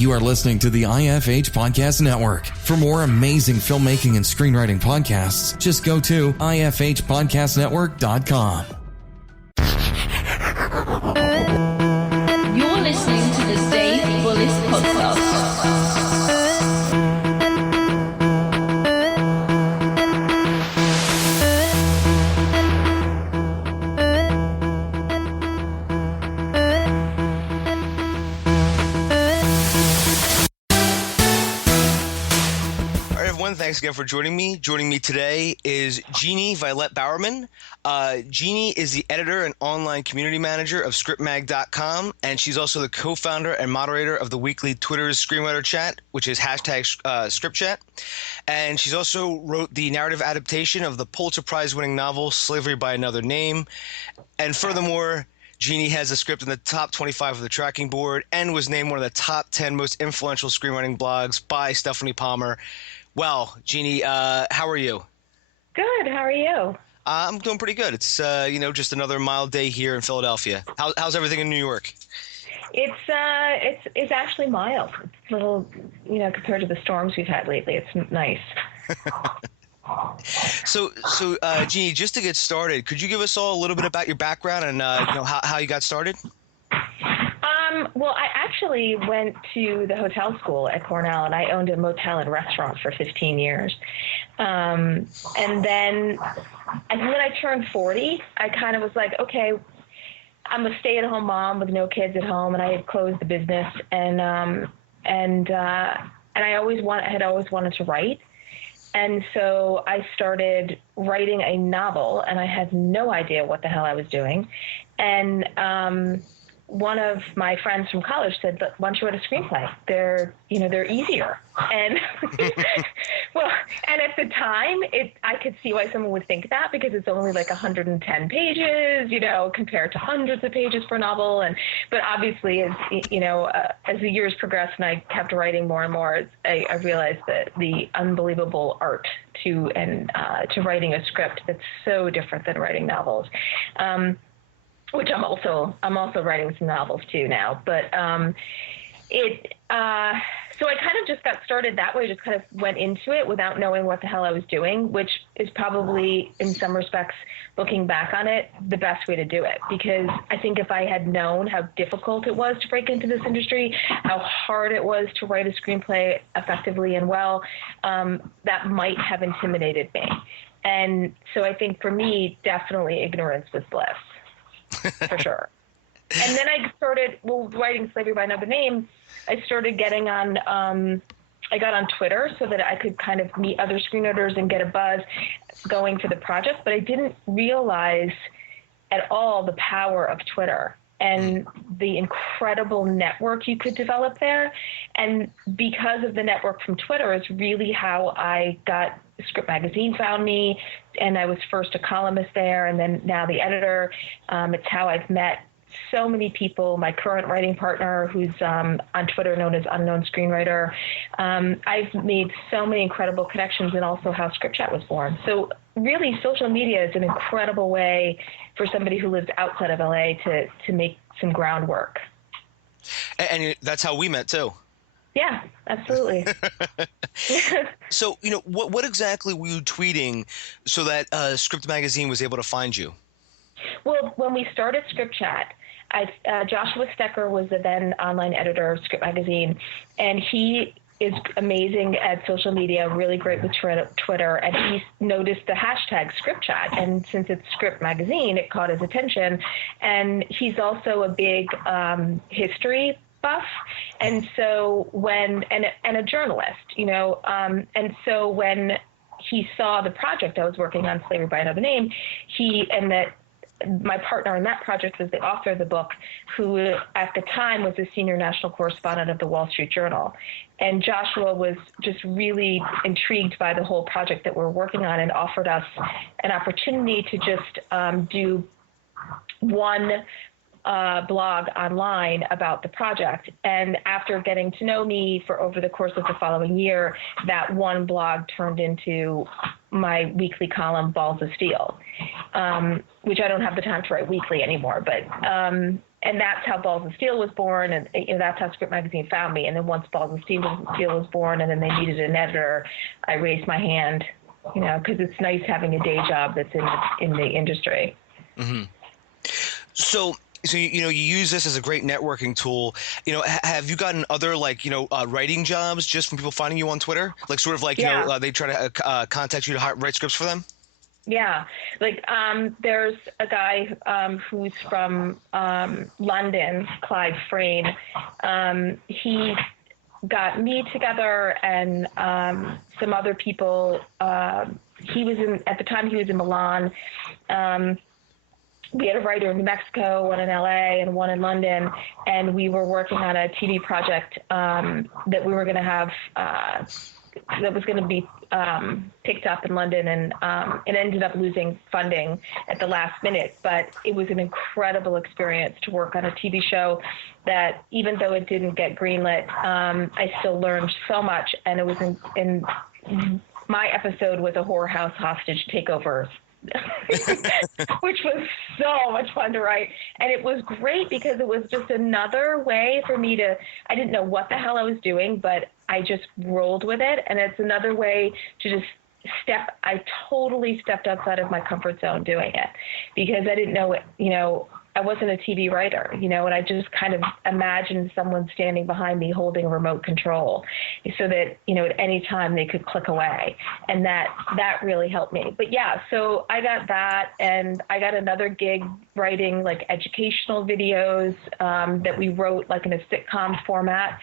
You are listening to the IFH Podcast Network. For more amazing filmmaking and screenwriting podcasts, just go to ifhpodcastnetwork.com. You're listening to the Dave Bullis Podcast. Thanks again for joining me. Joining me today is Jeanne Veillette Bowerman. Jeanne is the editor and online community manager of scriptmag.com, and she's also the co-founder and moderator of the weekly Twitter's Screenwriter chat, which is hashtag ScriptChat. And she's also wrote the narrative adaptation of the Pulitzer Prize-winning novel Slavery by Another Name. And furthermore, Jeanne has a script in the top 25 of the tracking board and was named one of the top 10 most influential screenwriting blogs by Stephanie Palmer. Well, Jeanne, how are you? Good. How are you? I'm doing pretty good. It's just another mild day here in Philadelphia. How's everything in New York? It's actually mild. It's a little, compared to the storms we've had lately. It's nice. So, Jeanne, just to get started, could you give us all a little bit about your background and how you got started? Well, I actually went to the hotel school at Cornell, and I owned a motel and restaurant for 15 years. And then when I turned 40, I kind of was like, okay, I'm a stay-at-home mom with no kids at home, and I had closed the business, and I had always wanted to write. And so I started writing a novel, and I had no idea what the hell I was doing. And one of my friends from college said, "Why don't you write a screenplay? They're easier." And well, and at the time, I could see why someone would think that, because it's only like 110 pages, compared to hundreds of pages for a novel. But obviously, as the years progressed and I kept writing more and more, I realized that the unbelievable art to writing a script that's so different than writing novels. Which I'm also writing some novels too now, but so I kind of just got started that way, just kind of went into it without knowing what the hell I was doing, which is probably, in some respects, looking back on it, the best way to do it. Because I think if I had known how difficult it was to break into this industry, how hard it was to write a screenplay effectively and well, that might have intimidated me. And so I think for me, definitely ignorance was bliss. For sure. And then I started writing Slavery by Another Name. I started getting on I got on Twitter so that I could kind of meet other screenwriters and get a buzz going for the project, but I didn't realize at all the power of Twitter and the incredible network you could develop there. And because of the network from Twitter is really how I got Script Magazine found me, and I was first a columnist there, and then now the editor. It's how I've met so many people. My current writing partner, who's on Twitter known as Unknown Screenwriter. I've made so many incredible connections, and also how ScriptChat was born. So really, social media is an incredible way for somebody who lives outside of LA to make some groundwork. And that's how we met too. Yeah, absolutely. So, what exactly were you tweeting so that Script Magazine was able to find you? Well, when we started ScriptChat, Joshua Stecker was the then online editor of Script Magazine, and he is amazing at social media, really great with Twitter, and he noticed the hashtag ScriptChat, and since it's Script Magazine, it caught his attention. And he's also a big history buff, and so and a journalist, and so when he saw the project I was working on, Slavery by Another Name, my partner in that project was the author of the book, who at the time was the senior national correspondent of the Wall Street Journal. And Joshua was just really intrigued by the whole project that we're working on, and offered us an opportunity to just do one blog online about the project. And after getting to know me for over the course of the following year, that one blog turned into my weekly column, Balls of Steel, which I don't have the time to write weekly anymore. But and that's how Balls of Steel was born, and that's how Script Magazine found me. And then once Balls of Steel was born, and then they needed an editor, I raised my hand, because it's nice having a day job that's in the industry. Mm-hmm. So you use this as a great networking tool. Have you gotten other writing jobs just from people finding you on Twitter? Like sort of like they try to contact you to write scripts for them? Yeah, there's a guy who's from London, Clive Frayne. He got me together and some other people. He was at the time he was in Milan. We had a writer in New Mexico, one in LA, and one in London, and we were working on a TV project that we were going to have that was going to be picked up in London, and it ended up losing funding at the last minute. But it was an incredible experience to work on a TV show that, even though it didn't get greenlit, I still learned so much. And it was in my episode was a whorehouse hostage takeover, which was so much fun to write. And it was great because it was just another way for me I didn't know what the hell I was doing, but I just rolled with it. And it's another way to just I totally stepped outside of my comfort zone doing it, because I didn't know it, I wasn't a TV writer, and I just kind of imagined someone standing behind me holding a remote control so that, at any time they could click away. And that really helped me. But yeah, so I got that, and I got another gig writing educational videos that we wrote in a sitcom format.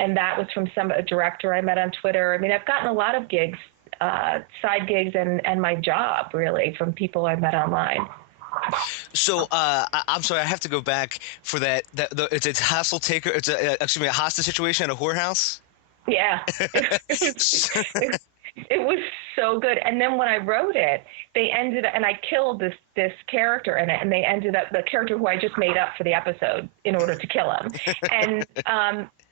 And that was from a director I met on Twitter. I mean, I've gotten a lot of gigs, side gigs and my job really from people I met online. So I'm sorry, I have to go back for that. It's a hostile taker. It's a hostage situation at a whorehouse. Yeah, it was so good. And then when I wrote it, they ended up, and I killed this character in it, and they ended up, the character who I just made up for the episode in order to kill him,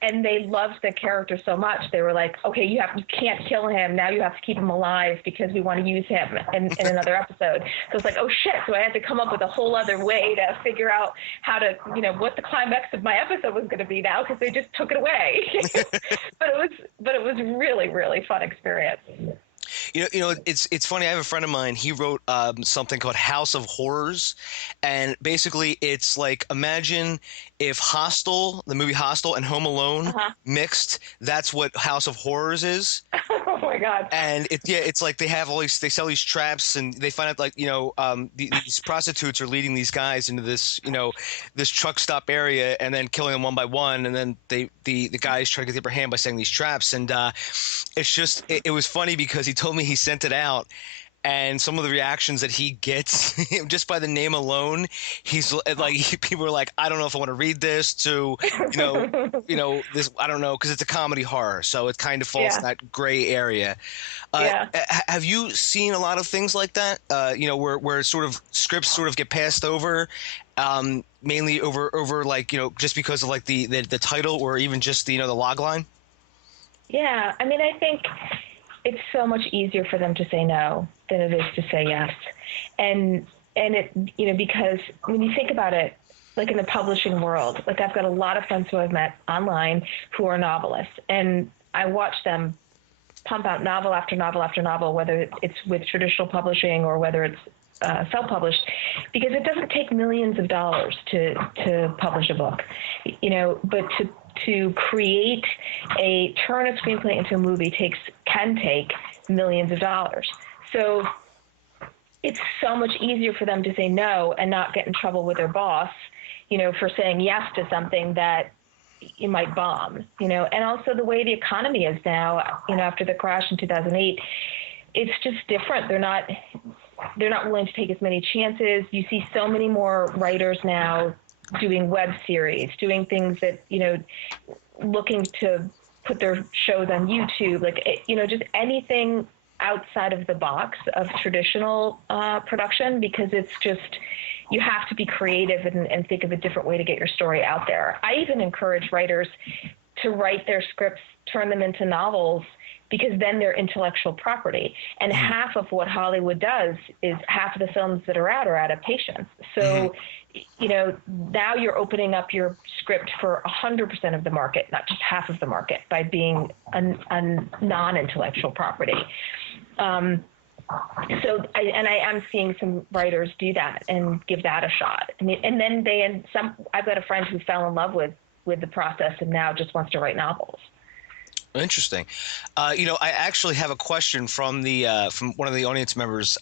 and they loved the character so much. They were like, okay, you can't kill him. Now you have to keep him alive because we want to use him in another episode. So it's like, oh shit. So I had to come up with a whole other way to figure out how to, what the climax of my episode was going to be now, because they just took it away. but it was really, really fun experience. It's funny. I have a friend of mine. He wrote something called House of Horrors, and basically it's like, imagine if Hostel, the movie Hostel, and Home Alone mixed. That's what House of Horrors is. Oh my god! And it's like they have they sell these traps, and they find out these prostitutes are leading these guys into this this truck stop area, and then killing them one by one, and then the guys try to get the upper hand by setting these traps, and it's just it was funny because he told me he sent it out, and some of the reactions that he gets just by the name alone, he's like, people are like, I don't know if I want to read this, to this, I don't know, because it's a comedy horror, so it kind of falls in that gray area. Have you seen a lot of things like that? Where sort of scripts sort of get passed over, mainly over just because of the title, or even just the log line? Yeah, I mean, I think it's so much easier for them to say no than it is to say yes. And it, because when you think about it, in the publishing world, I've got a lot of friends who I've met online who are novelists, and I watch them pump out novel after novel after novel, whether it's with traditional publishing or whether it's self-published, because it doesn't take millions of dollars to publish a book, but to create turn a screenplay into a movie can take millions of dollars. So it's so much easier for them to say no and not get in trouble with their boss, for saying yes to something that you might bomb, and also the way the economy is now, after the crash in 2008, it's just different. They're not willing to take as many chances. You see so many more writers now doing web series, doing things that, looking to put their shows on YouTube, just anything outside of the box of traditional production, because it's just, you have to be creative and think of a different way to get your story out there. I even encourage writers to write their scripts, turn them into novels, because then they're intellectual property. And half of what Hollywood does is half of the films that are out are adaptations. So now you're opening up your script for 100% of the market, not just half of the market, by being a non-intellectual property. So I am seeing some writers do that and give that a shot. I mean, and then I've got a friend who fell in love with the process and now just wants to write novels. Interesting. I actually have a question from one of the audience members.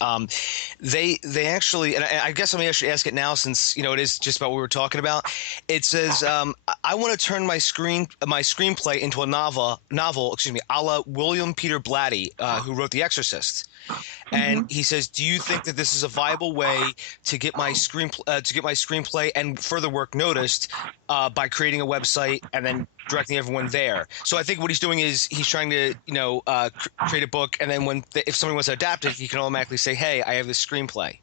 They actually, and I guess let me actually ask it now since it is just about what we were talking about. It says, I want to turn my screenplay into a novel, a la William Peter Blatty, who wrote The Exorcist. And he says, do you think that this is a viable way to get my screenplay and further work noticed by creating a website and then directing everyone there? So I think what he's doing is he's trying to create a book, and then if somebody wants to adapt it, he can automatically say, hey, I have this screenplay.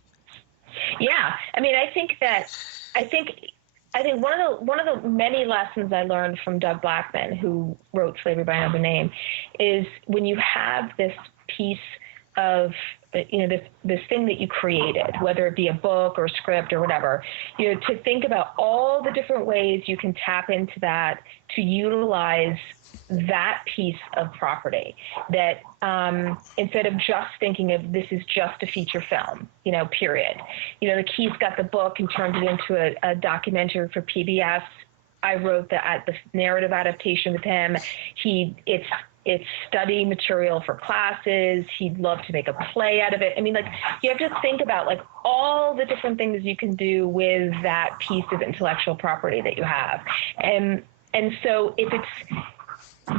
Yeah, I mean, I think one of the many lessons I learned from Doug Blackman, who wrote Slavery by Another Name, is when you have this piece of this thing that you created, whether it be a book or script or whatever, to think about all the different ways you can tap into that to utilize that piece of property, that instead of just thinking of this is just a feature film, period. The Keith's got the book and turned it into a documentary for PBS. I wrote the narrative adaptation with him. It's study material for classes. He'd love to make a play out of it. I mean, you have to think about all the different things you can do with that piece of intellectual property that you have. And so if it's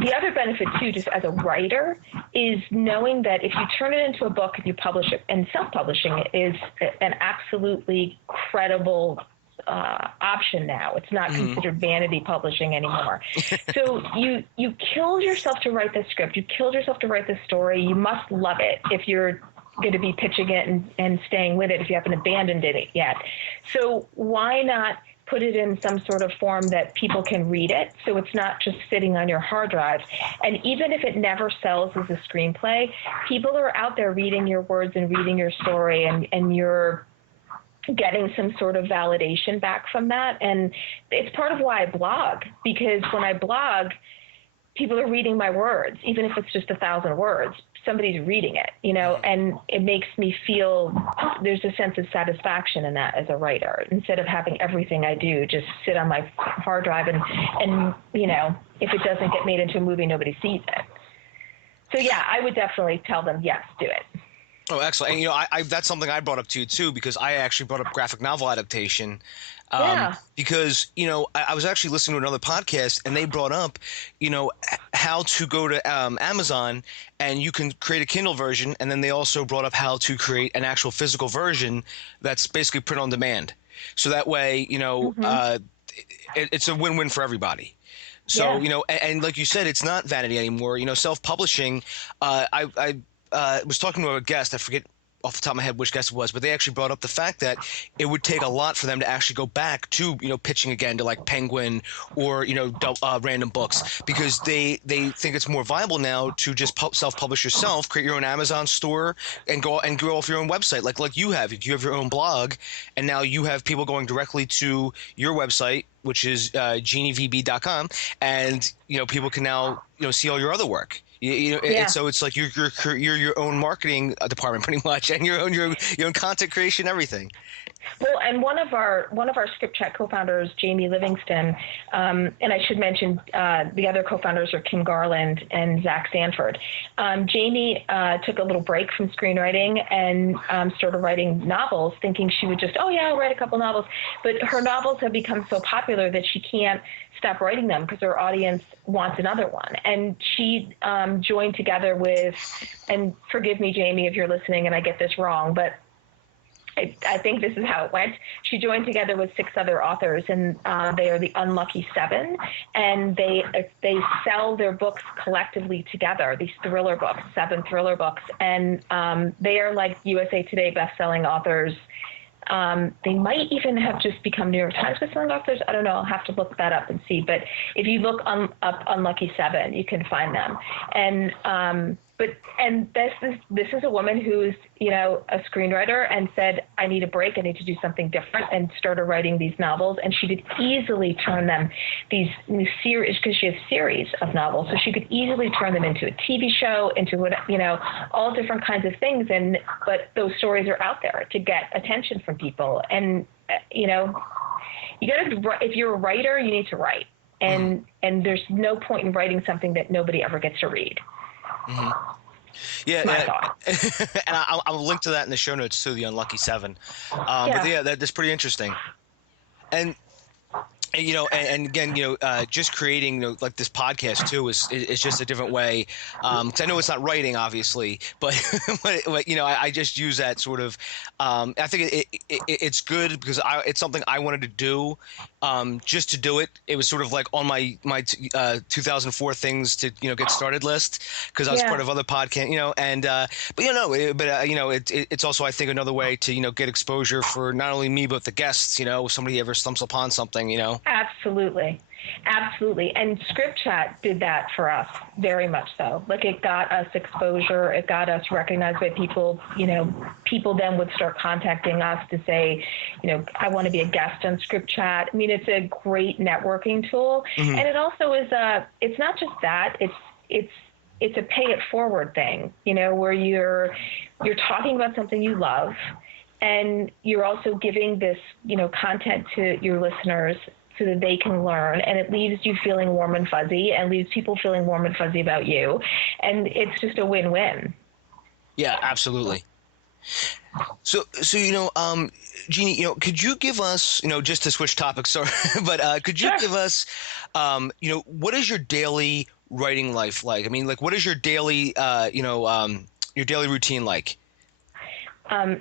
the other benefit too, just as a writer, is knowing that if you turn it into a book and you publish it, and self-publishing it is an absolutely credible option now. It's not considered vanity publishing anymore. So you killed yourself to write this script. You killed yourself to write this story. You must love it if you're going to be pitching it and staying with it if you haven't abandoned it yet. So why not put it in some sort of form that people can read it, so it's not just sitting on your hard drive? And even if it never sells as a screenplay, people are out there reading your words and reading your story, and you're getting some sort of validation back from that. And it's part of why I blog, because when I blog, people are reading my words, even if it's just 1,000 words. Somebody's reading it, and it makes me feel there's a sense of satisfaction in that as a writer, instead of having everything I do just sit on my hard drive and if it doesn't get made into a movie, nobody sees it. So yeah, I would definitely tell them, yes, do it. Oh, excellent. And, I that's something I brought up to you, too, because I actually brought up graphic novel adaptation. Because, I was actually listening to another podcast, and they brought up, how to go to Amazon and you can create a Kindle version. And then they also brought up how to create an actual physical version that's basically print on demand. So that way, it's a win-win for everybody. So, and like you said, it's not vanity anymore. Self-publishing, I was talking to a guest, I forget off the top of my head which guest it was, but they actually brought up the fact that it would take a lot for them to actually go back to, pitching again to like Penguin or, random books, because they think it's more viable now to just self-publish yourself, create your own Amazon store and go off your own website. Like you have your own blog, and now you have people going directly to your website, which is jeannievb.com, and, people can now, see all your other work. And so it's like you're your own marketing department pretty much, and your own content creation, everything. Well, and one of our ScriptChat co-founders, Jamie Livingston, and I should mention the other co-founders are Kim Garland and Zach Sanford. Jamie took a little break from screenwriting and started writing novels, thinking she would just, I'll write a couple novels. But her novels have become so popular that she can't stop writing them because her audience wants another one. And she joined together with, and forgive me, Jamie, if you're listening and I get this wrong, but I think this is how it went. She joined together with 6 other authors, and they are the Unlucky 7, and they sell their books collectively together, these thriller books, 7 thriller books, and they are like USA Today best-selling authors. They might even have just become New York Times best-selling authors. I don't know. I'll have to look that up and see. But if you look up Unlucky 7, you can find them. And this is a woman who's, you know, a screenwriter and said, I need a break. I need to do something different, and started writing these novels. And she could easily turn them, these new series, because she has series of novels. So she could easily turn them into a TV show, into what, you know, all different kinds of things. But those stories are out there to get attention from people. And, you know, if you're a writer, you need to write. And there's no point in writing something that nobody ever gets to read. Mm-hmm. Yeah, and I'll link to that in the show notes too, the Unlucky Seven. But yeah, that's pretty interesting. And you know, and again, you know, just creating, you know, like this podcast too is just a different way. 'Cause I know it's not writing, obviously, but you know, I just use that sort of. I think it's good because it's something I wanted to do, just to do it. It was sort of like on my 2004 things to, you know, get started list, because I was part of other podcasts, you know, and but you know, you know, it's also, I think, another way to, you know, get exposure for not only me but the guests. You know, if somebody ever stumbles upon something, you know. Absolutely. And ScriptChat did that for us, very much so. Like, it got us exposure. It got us recognized by people. You know, people then would start contacting us to say, you know, I want to be a guest on ScriptChat. I mean, it's a great networking tool. Mm-hmm. And it also is it's not just that, it's a pay it forward thing, you know, where you're talking about something you love, and you're also giving this, you know, content to your listeners so that they can learn, and it leaves you feeling warm and fuzzy, and leaves people feeling warm and fuzzy about you, and it's just a win-win. Yeah, absolutely. So you know, Jeanne, you know, could you give us, you know, just to switch topics, sorry, but could you give us, you know, what is your daily writing life like? I mean, like, what is your daily, you know, your daily routine like?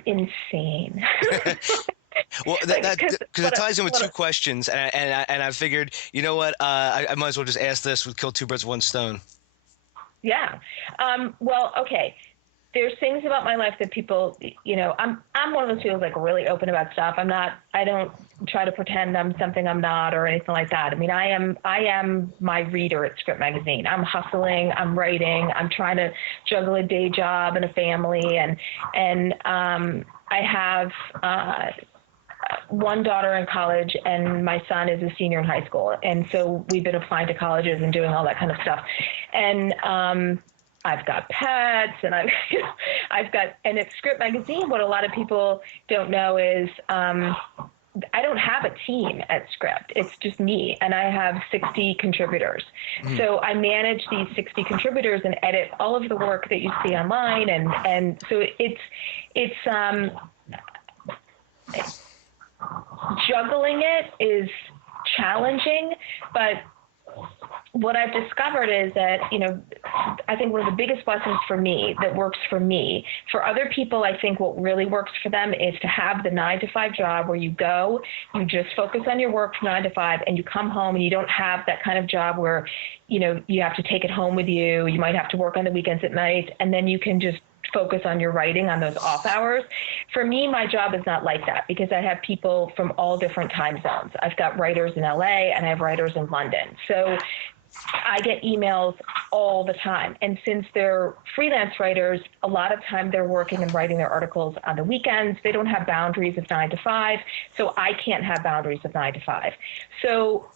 Insane. Well, because it ties in with two questions, and I figured, you know what, I might as well just ask this with kill two birds with one stone. Yeah. Well, okay. There's things about my life that people, you know, I'm one of those people, like, really open about stuff. I don't try to pretend I'm something I'm not or anything like that. I mean, I am my reader at Script Magazine. I'm hustling, I'm writing, I'm trying to juggle a day job and a family, and I have one daughter in college, and my son is a senior in high school. And so we've been applying to colleges and doing all that kind of stuff. And I've got pets, and and at Script Magazine, what a lot of people don't know is I don't have a team at Script. It's just me, and I have 60 contributors. Mm-hmm. So I manage these 60 contributors and edit all of the work that you see online, and so it's juggling it is challenging, but what I've discovered is that, you know, I think one of the biggest blessings for me that works for me, for other people, I think what really works for them is to have the 9-to-5 job where you go, you just focus on your work from 9 to 5, and you come home and you don't have that kind of job where, you know, you have to take it home with you. You might have to work on the weekends at night, and then you can just focus on your writing on those off hours. For me, my job is not like that, because I have people from all different time zones. I've got writers in LA and I have writers in London. So I get emails all the time. And since they're freelance writers, a lot of time they're working and writing their articles on the weekends. They don't have boundaries of 9 to 5. So I can't have boundaries of 9 to 5. So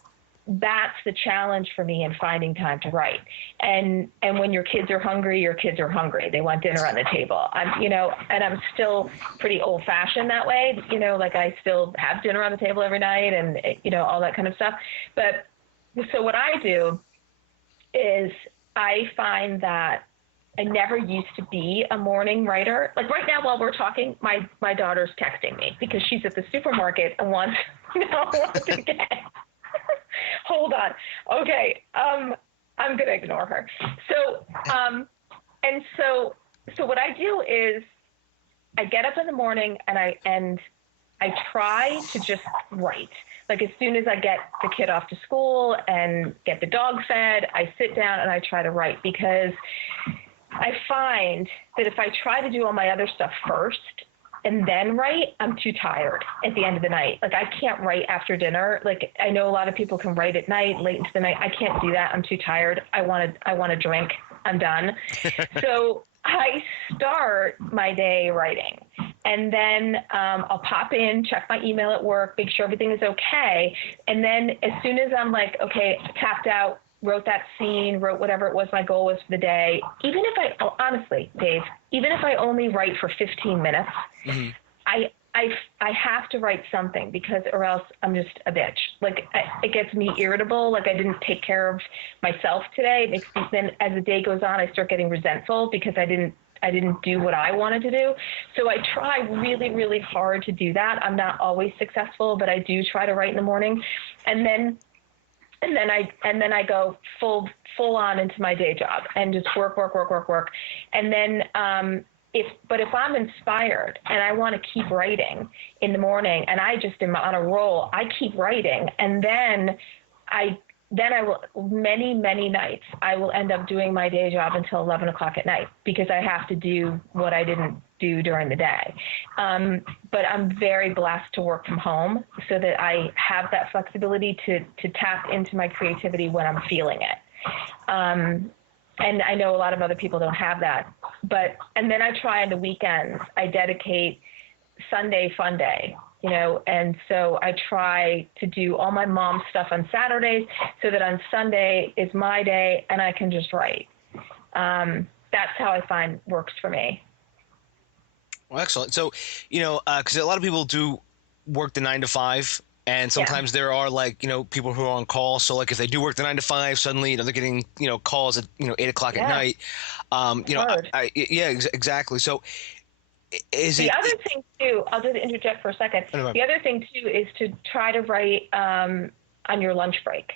that's the challenge for me in finding time to write. And when your kids are hungry, your kids are hungry. They want dinner on the table. And I'm still pretty old fashioned that way. You know, like, I still have dinner on the table every night, and, you know, all that kind of stuff. But so what I do is I find that I never used to be a morning writer. Like, right now, while we're talking, my daughter's texting me because she's at the supermarket and wants to get. Hold on. Okay. I'm going to ignore her. So, so what I do is I get up in the morning and I try to just write. Like, as soon as I get the kid off to school and get the dog fed, I sit down and I try to write, because I find that if I try to do all my other stuff first and then write, I'm too tired at the end of the night. Like, I can't write after dinner. Like, I know a lot of people can write at night, late into the night. I can't do that. I'm too tired. I want to drink. I'm done. So I start my day writing, and then I'll pop in, check my email at work, make sure everything is okay. And then as soon as I'm like, okay, tapped out, wrote that scene, wrote whatever it was my goal was for the day, even if honestly, Dave, even if I only write for 15 minutes, I have to write something, because or else I'm just a bitch. Like it gets me irritable. Like I didn't take care of myself today. It makes me, then as the day goes on, I start getting resentful because I didn't do what I wanted to do. So I try really, really hard to do that. I'm not always successful, but I do try to write in the morning, and then I go full on into my day job and just work. And then if I'm inspired and I want to keep writing in the morning and I just am on a roll, I keep writing, and then I will, many nights, I will end up doing my day job until 11 o'clock at night, because I have to do what I didn't do during the day. But I'm very blessed to work from home so that I have that flexibility to tap into my creativity when I'm feeling it. And I know a lot of other people don't have that. And then I try on the weekends, I dedicate Sunday fun day, and so I try to do all my mom stuff on Saturdays so that on Sunday is my day and I can just write. That's how I find works for me. Well, excellent. So, because a lot of people do work the 9 to 5. And sometimes there are people who are on call. So if they do work the 9 to 5, suddenly, they're getting, calls at, 8 o'clock at night. Exactly. So the other thing too, I'll just interject for a second. The other thing too is to try to write on your lunch break.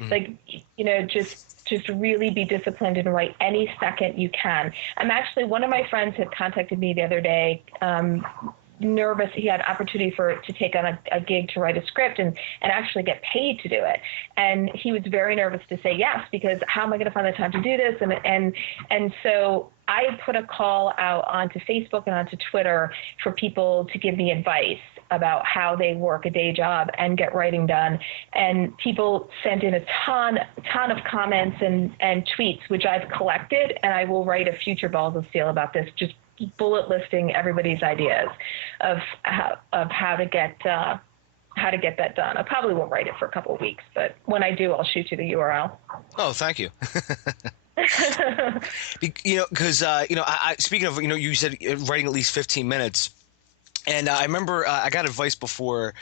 Mm-hmm. Just really be disciplined and write any second you can. One of my friends had contacted me the other day, nervous. He had an opportunity to take on a gig to write a script and actually get paid to do it. And he was very nervous to say yes, because how am I going to find the time to do this? And so I put a call out onto Facebook and onto Twitter for people to give me advice about how they work a day job and get writing done. And people sent in a ton of comments and tweets, which I've collected, and I will write a future Balls of Steel about this, just bullet listing everybody's ideas of how to get that done. I probably won't write it for a couple of weeks, but when I do, I'll shoot you the URL. Oh, thank you. Because I speaking of, you said writing at least 15 minutes. And I remember I got advice before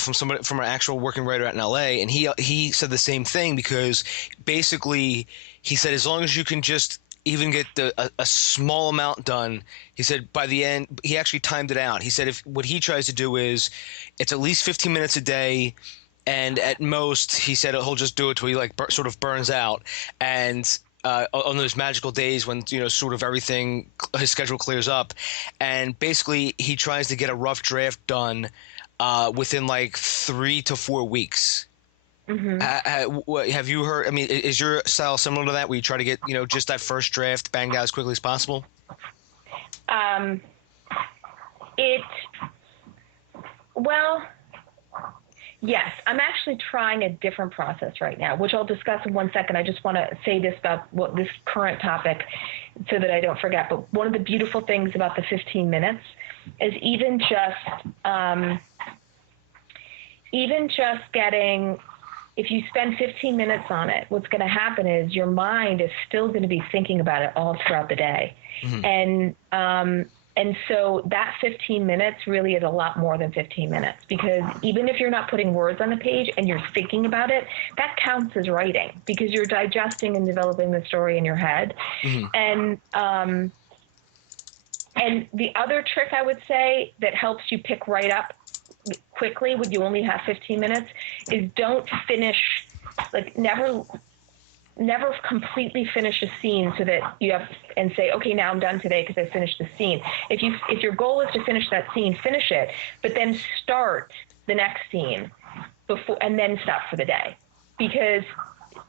from an actual working writer out in LA, and he said the same thing, because basically he said, as long as you can just even get a small amount done, he said by the end, he actually timed it out. He said what he tries to do is it's at least 15 minutes a day, and at most, he said he'll just do it till he sort of burns out. And on those magical days when sort of everything, his schedule clears up, and basically he tries to get a rough draft done within 3 to 4 weeks. Mm-hmm. Have you heard? I mean, is your style similar to that, where you try to get just that first draft banged out as quickly as possible? Yes, I'm actually trying a different process right now, which I'll discuss in 1 second. I just want to say this about this current topic so that I don't forget. But one of the beautiful things about the 15 minutes is even just getting, if you spend 15 minutes on it, what's going to happen is your mind is still going to be thinking about it all throughout the day. Mm-hmm. And so that 15 minutes really is a lot more than 15 minutes, because even if you're not putting words on the page and you're thinking about it, that counts as writing, because you're digesting and developing the story in your head. Mm-hmm. And the other trick I would say that helps you pick right up quickly when you only have 15 minutes is don't finish, never completely finish a scene so that you have and say, okay, now I'm done today because I finished the scene. If your goal is to finish that scene, finish it, but then start the next scene before and then stop for the day. Because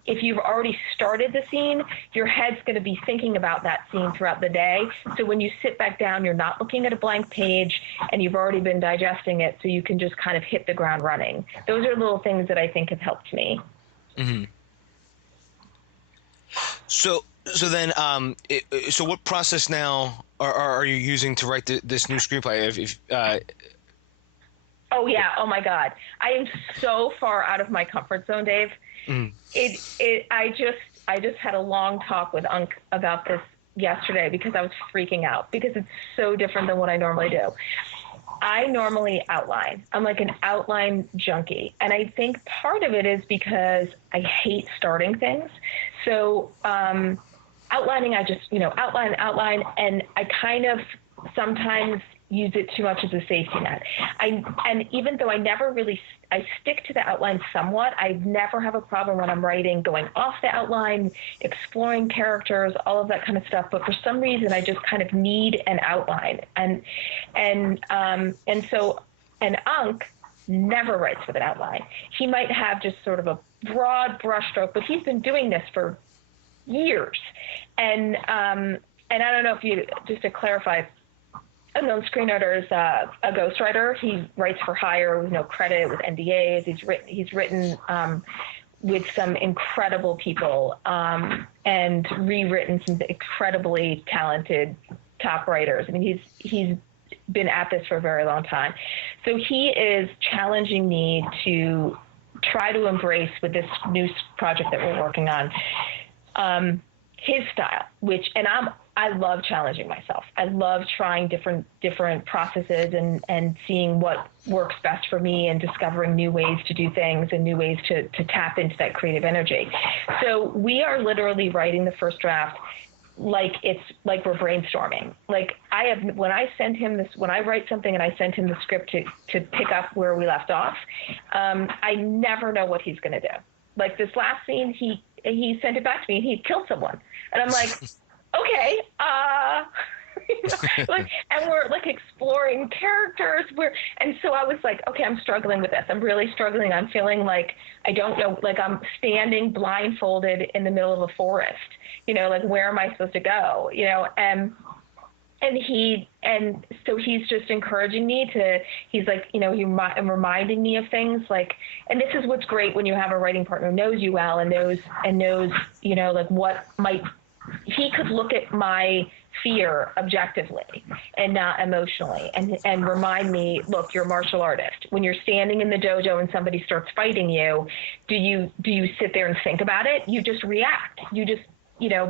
if you've already started the scene, your head's going to be thinking about that scene throughout the day. So when you sit back down, you're not looking at a blank page and you've already been digesting it, so you can just kind of hit the ground running. Those are little things that I think have helped me. Mm-hmm. So So then, so what process now are you using to write this new screenplay? Oh yeah. Oh my God. I am so far out of my comfort zone, Dave. Mm. I just had a long talk with Unc about this yesterday because I was freaking out because it's so different than what I normally do. I normally outline. I'm like an outline junkie. And I think part of it is because I hate starting things. So outlining, I just, outline, and I kind of sometimes use it too much as a safety net. And even though I stick to the outline somewhat, I never have a problem when I'm writing going off the outline, exploring characters, all of that kind of stuff. But for some reason, I just kind of need an outline. And Unc never writes with an outline. He might have just sort of a broad brushstroke, but he's been doing this for years. And I don't know if you, just to clarify, a known screenwriter is a ghostwriter. He writes for hire with no credit, with NDAs. He's written with some incredible people and rewritten some incredibly talented top writers. I mean, he's been at this for a very long time. So he is challenging me to try to embrace with this new project that we're working on his style, I love challenging myself. I love trying different processes and seeing what works best for me and discovering new ways to do things and new ways to tap into that creative energy. So we are literally writing the first draft like we're brainstorming. Like when I write something and I send him the script to pick up where we left off, I never know what he's going to do. Like this last scene, he sent it back to me and he killed someone. And I'm like, okay, and we're like exploring characters. And so I was like, okay, I'm struggling with this. I'm really struggling. I'm feeling like I don't know, like I'm standing blindfolded in the middle of a forest, like where am I supposed to go, and so he's just encouraging me he's like, reminding me of things like, and this is what's great when you have a writing partner who knows you well and knows, like what he could look at my fear objectively and not emotionally and remind me, look, you're a martial artist. When you're standing in the dojo and somebody starts fighting you, do you sit there and think about it? You just react. You just,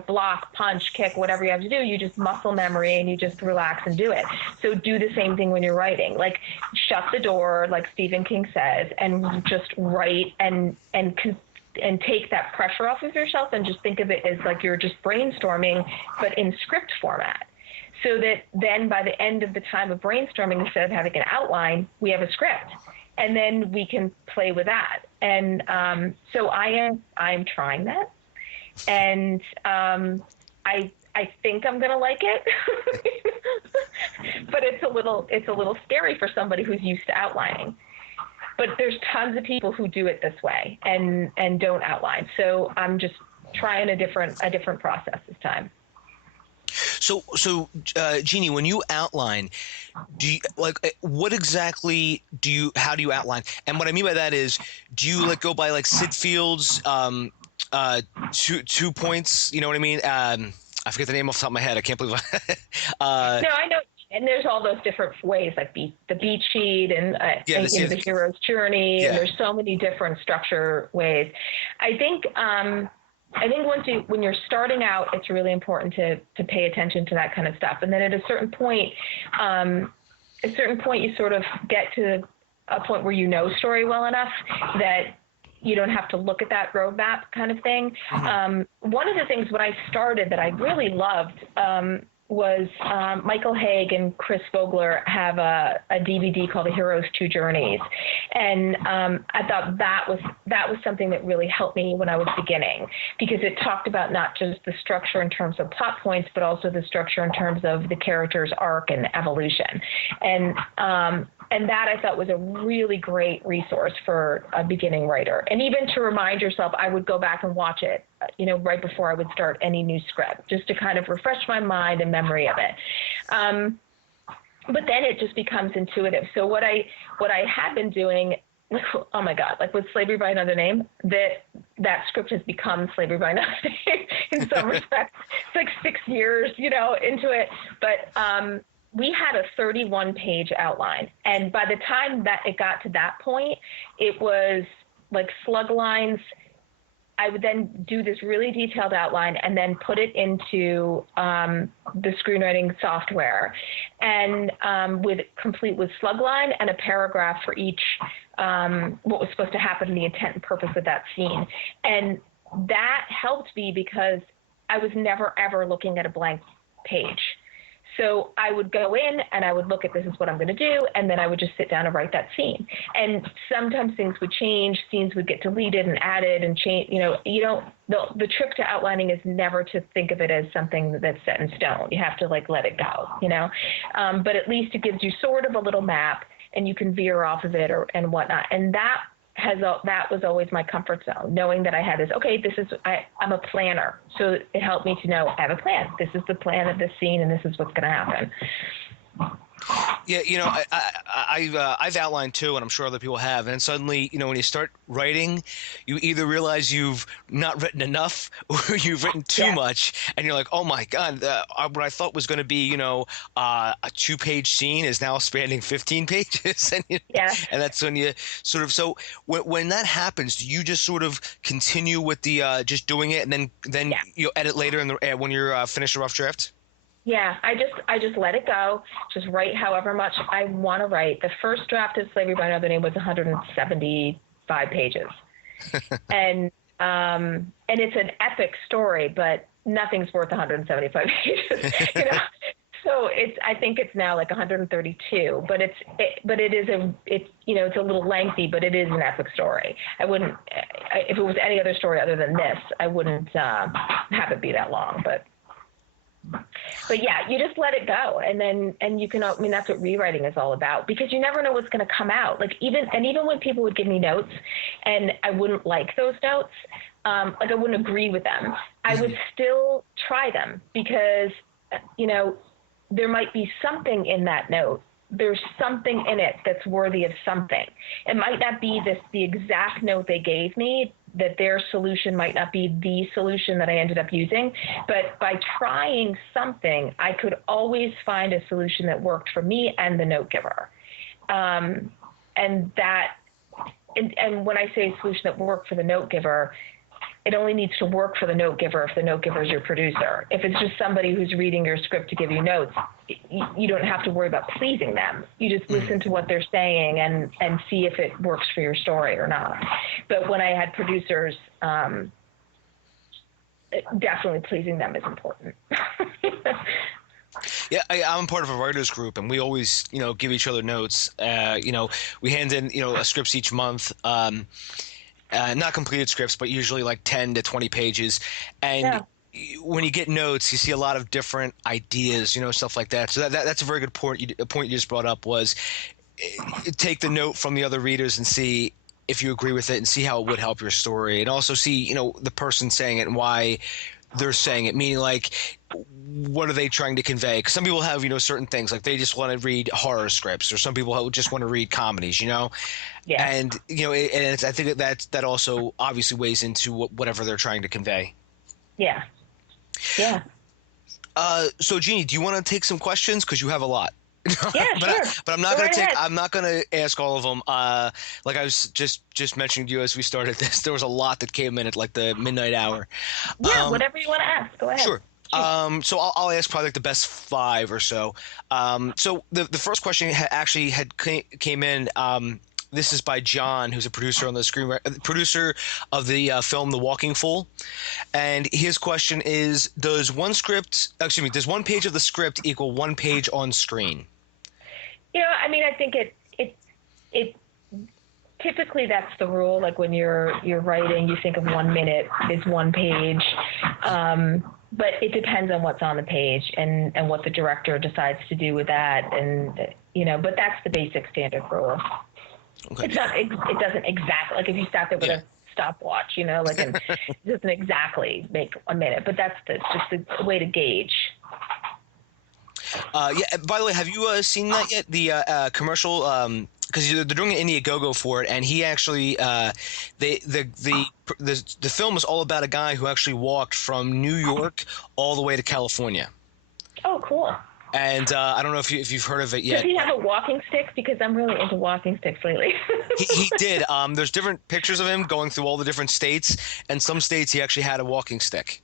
block, punch, kick, whatever you have to do. You just muscle memory and you just relax and do it. So do the same thing when you're writing. Like shut the door, like Stephen King says, and just write and take that pressure off of yourself and just think of it as like you're just brainstorming, but in script format. So that then by the end of the time of brainstorming, instead of having an outline, we have a script. And then we can play with that. And so I'm trying that. And I think I'm going to like it, but it's a little scary for somebody who's used to outlining. But there's tons of people who do it this way and don't outline. So I'm just trying a different process this time. So Jeanne, when you outline, do you what exactly how do you outline? And what I mean by that is, do you go by Sid Field's 2 points? You know what I mean? I forget the name off the top of my head. I can't believe No, I know. And there's all those different ways, like the beat sheet and the hero's journey. Yeah. And there's so many different structure ways. I think when you're starting out, it's really important to pay attention to that kind of stuff. And then at a certain point, you sort of get to a point where you know story well enough that you don't have to look at that roadmap kind of thing. Mm-hmm. One of the things when I started that I really loved was Michael Haig and Chris Vogler have a DVD called The Hero's Two Journeys. And I thought that was something that really helped me when I was beginning, because it talked about not just the structure in terms of plot points, but also the structure in terms of the character's arc and evolution. And that I thought was a really great resource for a beginning writer. And even to remind yourself, I would go back and watch it, right before I would start any new script, just to kind of refresh my mind and memory of it. But then it just becomes intuitive. So what I had been doing, oh my God, with Slavery by Another Name, that that script has become Slavery by Night in some respects. It's like 6 years, into it. But we had a 31-page outline. And by the time that it got to that point, it was like slug lines. I would then do this really detailed outline and then put it into the screenwriting software, and complete with slug line and a paragraph for each what was supposed to happen, the intent and purpose of that scene. And that helped me because I was never ever looking at a blank page. So I would go in and I would look at, this is what I'm going to do, and then I would just sit down and write that scene. And sometimes things would change, scenes would get deleted and added and change. The trick to outlining is never to think of it as something that's set in stone. You have to let it go, but at least it gives you sort of a little map, and you can veer off of it and whatnot. And that was always my comfort zone, knowing that I had this, okay, I'm a planner. So it helped me to know I have a plan. This is the plan of this scene, and this is what's going to happen. Yeah, I've outlined too, and I'm sure other people have. And suddenly, when you start writing, you either realize you've not written enough or you've written too much, and you're like, oh my God, what I thought was going to be, a 2-page scene is now spanning 15 pages. And that's when you sort of, so when that happens, do you just sort of continue with the just doing it, and then you'll edit later when you're finished a rough draft? Yeah, I just let it go. Just write however much I want to write. The first draft of Slavery by Another Name was 175 pages, and it's an epic story, but nothing's worth 175 pages. So I think it's now like 132, but it's a little lengthy, but it is an epic story. I wouldn't, if it was any other story other than this, I wouldn't have it be that long, but yeah, you just let it go, and you can. That's what rewriting is all about, because you never know what's going to come out. Even when people would give me notes, and I wouldn't like those notes, I wouldn't agree with them, I would still try them, because there might be something in that note. There's something in it that's worthy of something. It might not be the exact note they gave me, that their solution might not be the solution that I ended up using, but by trying something, I could always find a solution that worked for me and the note giver. And when I say solution that worked for the note giver, it only needs to work for the note giver if the note giver is your producer. If it's just somebody who's reading your script to give you notes, you don't have to worry about pleasing them. You just listen to what they're saying and see if it works for your story or not. But when I had producers, definitely pleasing them is important. Yeah, I'm part of a writers group, and we always, give each other notes. We hand in, scripts each month. Not completed scripts, but usually like 10 to 20 pages. And when you get notes, you see a lot of different ideas, stuff like that. So that's a very good point. A point you just brought up was take the note from the other readers and see if you agree with it, and see how it would help your story, and also see, the person saying it and why they're saying it, meaning what are they trying to convey? Because some people have, certain things, like they just want to read horror scripts, or some people just want to read comedies, Yeah. And, I think that also obviously weighs into whatever they're trying to convey. Yeah. Yeah. So Jeannie, do you want to take some questions? Because you have a lot. Yeah, sure. But I'm not going to I'm not going to ask all of them. Like I was just mentioning to you as we started this, there was a lot that came in at the midnight hour. Yeah, whatever you want to ask, go ahead. Sure. So I'll ask probably the best 5 or so. So the first question actually came in. This is by John, who's a producer on the producer of the film The Walking Fool, and his question is: does one page of the script equal 1 page on screen? I think it typically that's the rule. Like when you're writing, you think of 1 minute is 1 page. But it depends on what's on the page and what the director decides to do with that. And, but that's the basic standard rule. Okay. It doesn't exactly, if you sat there with a stopwatch, and it doesn't exactly make 1 minute, but that's just a way to gauge. By the way, have you seen that yet? The commercial because they're doing an Indiegogo for it, and he actually the film is all about a guy who actually walked from New York all the way to California. Oh, cool. And I don't know if you've heard of it yet. Does he have a walking stick? Because I'm really into walking sticks lately. He did. There's different pictures of him going through all the different states, and some states he actually had a walking stick.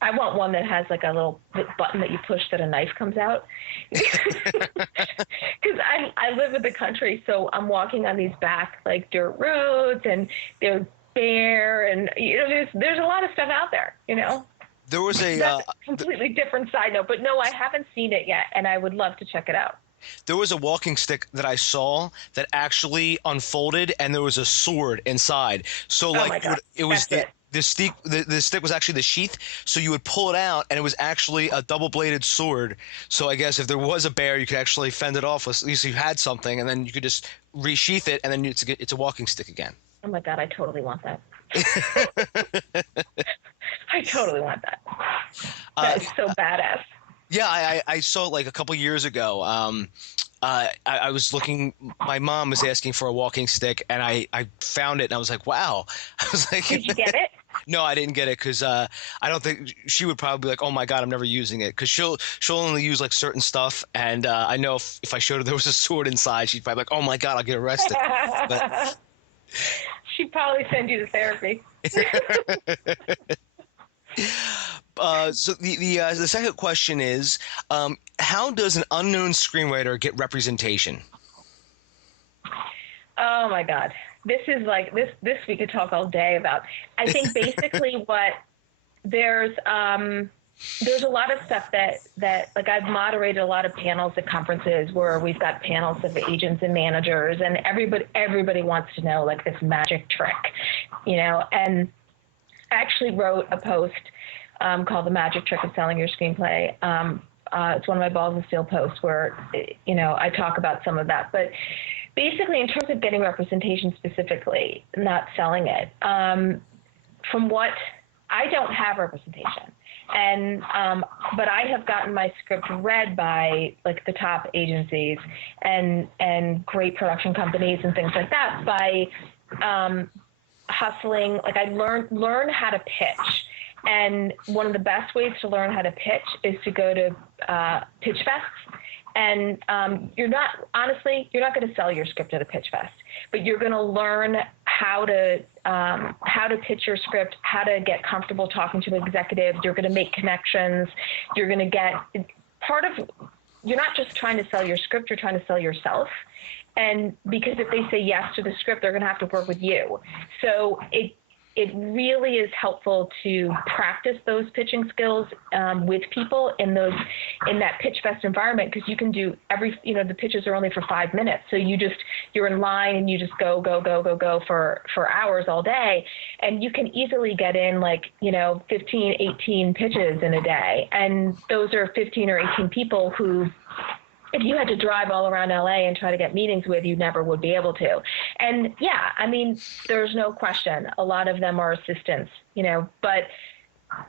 I want one that has like a little button that you push that a knife comes out. Because I live in the country, so I'm walking on these back like dirt roads, and they're bare, and there's a lot of stuff out there. There was That's a completely different side note, but no, I haven't seen it yet, and I would love to check it out. There was a walking stick that I saw that actually unfolded, and there was a sword inside. So it was the stick was actually the sheath, so you would pull it out, and it was actually a double-bladed sword. So I guess if there was a bear, you could actually fend it off. At least you had something, and then you could just resheath it, and then it's a walking stick again. Oh my God, I totally want that. I totally want that. That is so badass. Yeah, I saw it like a couple years ago. I was looking. My mom was asking for a walking stick, and I found it, and I was like, "Wow!" I was like, "Did you get it?" No, I didn't get it because I don't think she would probably be like, "Oh my God, I'm never using it," because she'll only use like certain stuff, and I know if I showed her there was a sword inside, she'd probably be like, "Oh my God, I'll get arrested." But she'd probably send you to therapy. So the second question is, how does an unknown screenwriter get representation? Oh my God, this is like this we could talk all day about. I think basically there's a lot of stuff that like I've moderated a lot of panels at conferences where we've got panels of agents and managers, and everybody wants to know like this magic trick, and I actually wrote a post called "The Magic Trick of Selling Your Screenplay." It's one of my Balls of Steel posts where, I talk about some of that. But basically, in terms of getting representation specifically, not selling it, from what I don't have representation. And but I have gotten my script read by like the top agencies and great production companies and things like that by hustling. Like I learn how to pitch. And one of the best ways to learn how to pitch is to go to pitch fests. And you're not going to sell your script at a pitch fest, but you're going to learn how to pitch your script, how to get comfortable talking to executives. You're going to make connections. You're going to get you're not just trying to sell your script, you're trying to sell yourself. And because if they say yes to the script, they're going to have to work with you. So it really is helpful to practice those pitching skills with people in that pitch fest environment, because you can do the pitches are only for 5 minutes. So you're in line and you just go for hours all day. And you can easily get in 15, 18 pitches in a day. And those are 15 or 18 people who, if you had to drive all around LA and try to get meetings with, you never would be able to. And yeah, I mean, there's no question. A lot of them are assistants, but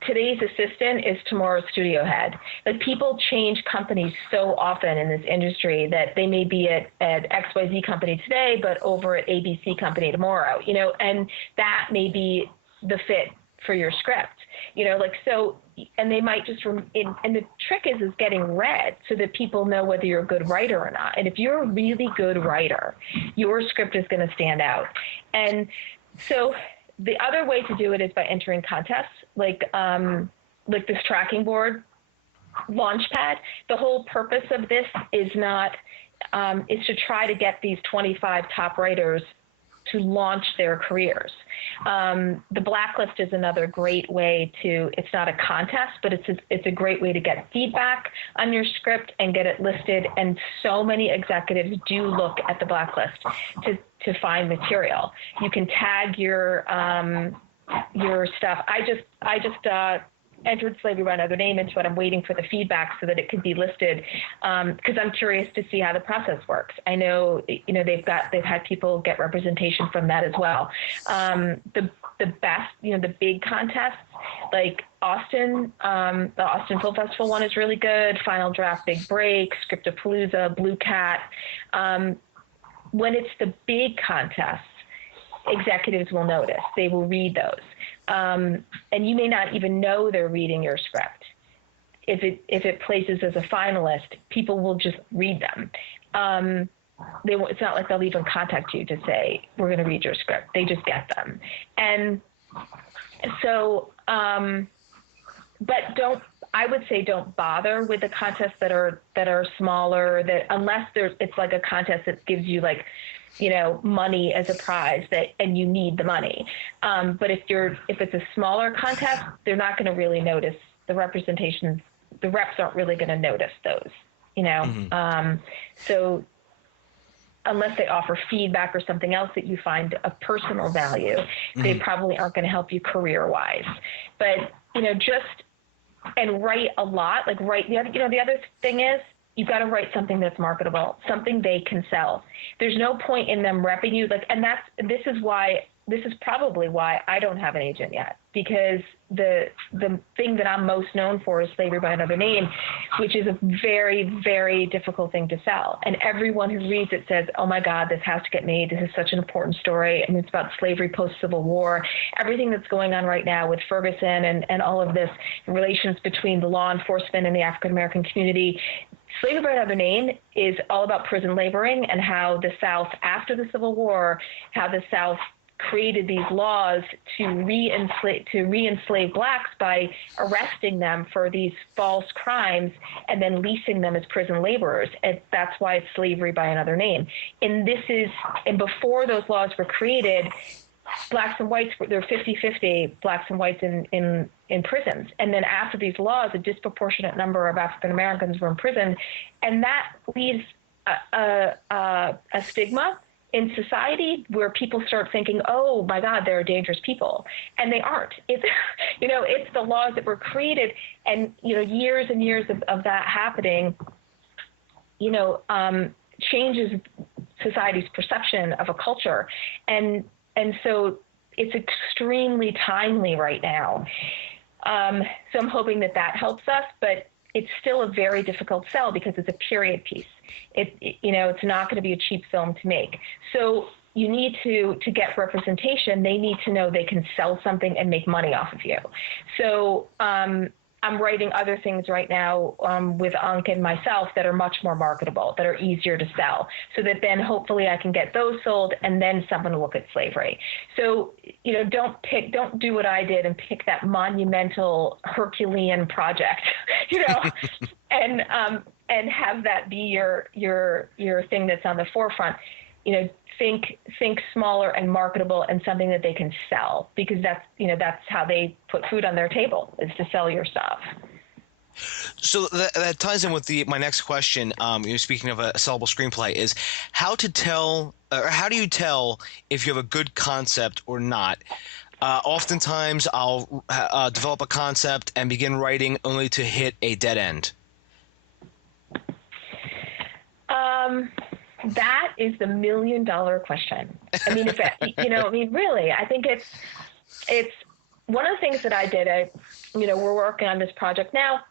today's assistant is tomorrow's studio head. Like people change companies so often in this industry that they may be at XYZ company today, but over at ABC company tomorrow, and that may be the fit for your script, and they might just, and the trick is getting read so that people know whether you're a good writer or not. And if you're a really good writer, your script is going to stand out. And so the other way to do it is by entering contests, like this tracking board, Launchpad. The whole purpose of this is is to try to get these 25 top writers to launch their careers. The Blacklist is another great way it's not a contest, but it's a great way to get feedback on your script and get it listed. And so many executives do look at the Blacklist to find material. You can tag your stuff. I just entered Slavery by Another Name into it. I'm waiting for the feedback so that it could be listed, because I'm curious to see how the process works. I know, they've had people get representation from that as well. The best, the big contests like Austin, the Austin Film Festival one is really good. Final Draft, Big Break, Scriptapalooza, Blue Cat. when it's the big contests, executives will notice. They will read those. And you may not even know they're reading your script. If it places as a finalist, people will just read them. It's not like they'll even contact you to say, we're going to read your script. They just get them. And so, but I would say don't bother with the contests that are smaller, that unless it's like a contest that gives you like, money as a prize and you need the money. But if it's a smaller contest, they're not going to really notice the representations. The reps aren't really going to notice those, so unless they offer feedback or something else that you find of personal value, they probably aren't going to help you career-wise. But, and write a lot, the other thing is you've got to write something that's marketable, something they can sell. There's no point in them repping you. This is probably why I don't have an agent yet, because the thing that I'm most known for is Slavery by Another Name, which is a very, very difficult thing to sell. And everyone who reads it says, oh my God, this has to get made. This is such an important story. And it's about slavery post-Civil War, everything that's going on right now with Ferguson and all of this relations between the law enforcement and the African-American community. Slavery by Another Name is all about prison laboring and how the South, after the Civil War, how the South created these laws to re-enslave blacks by arresting them for these false crimes and then leasing them as prison laborers. And that's why it's Slavery by Another Name. And before those laws were created, blacks and whites were 50-50, blacks and whites in prisons. And then after these laws, a disproportionate number of African Americans were imprisoned, and that leaves a stigma in society where people start thinking, oh my God, they're dangerous people. And they aren't. It's, it's the laws that were created, and, years and years of that happening, changes society's perception of a culture. And so it's extremely timely right now. So I'm hoping that helps us, but it's still a very difficult sell because it's a period piece. It's not going to be a cheap film to make. So you need to get representation. They need to know they can sell something and make money off of you. So I'm writing other things right now with Ankh and myself that are much more marketable, that are easier to sell, so that then hopefully I can get those sold and then someone will look at slavery. So, don't do what I did and pick that monumental Herculean project, and have that be your thing that's on the forefront. Think smaller and marketable and something that they can sell, because that's how they put food on their table, is to sell your stuff. So that ties in with my next question. Speaking of a sellable screenplay, is how do you tell if you have a good concept or not? Oftentimes I'll develop a concept and begin writing only to hit a dead end. That is the $1 million question. I mean, really, I think it's one of the things that I did. We're working on this project now.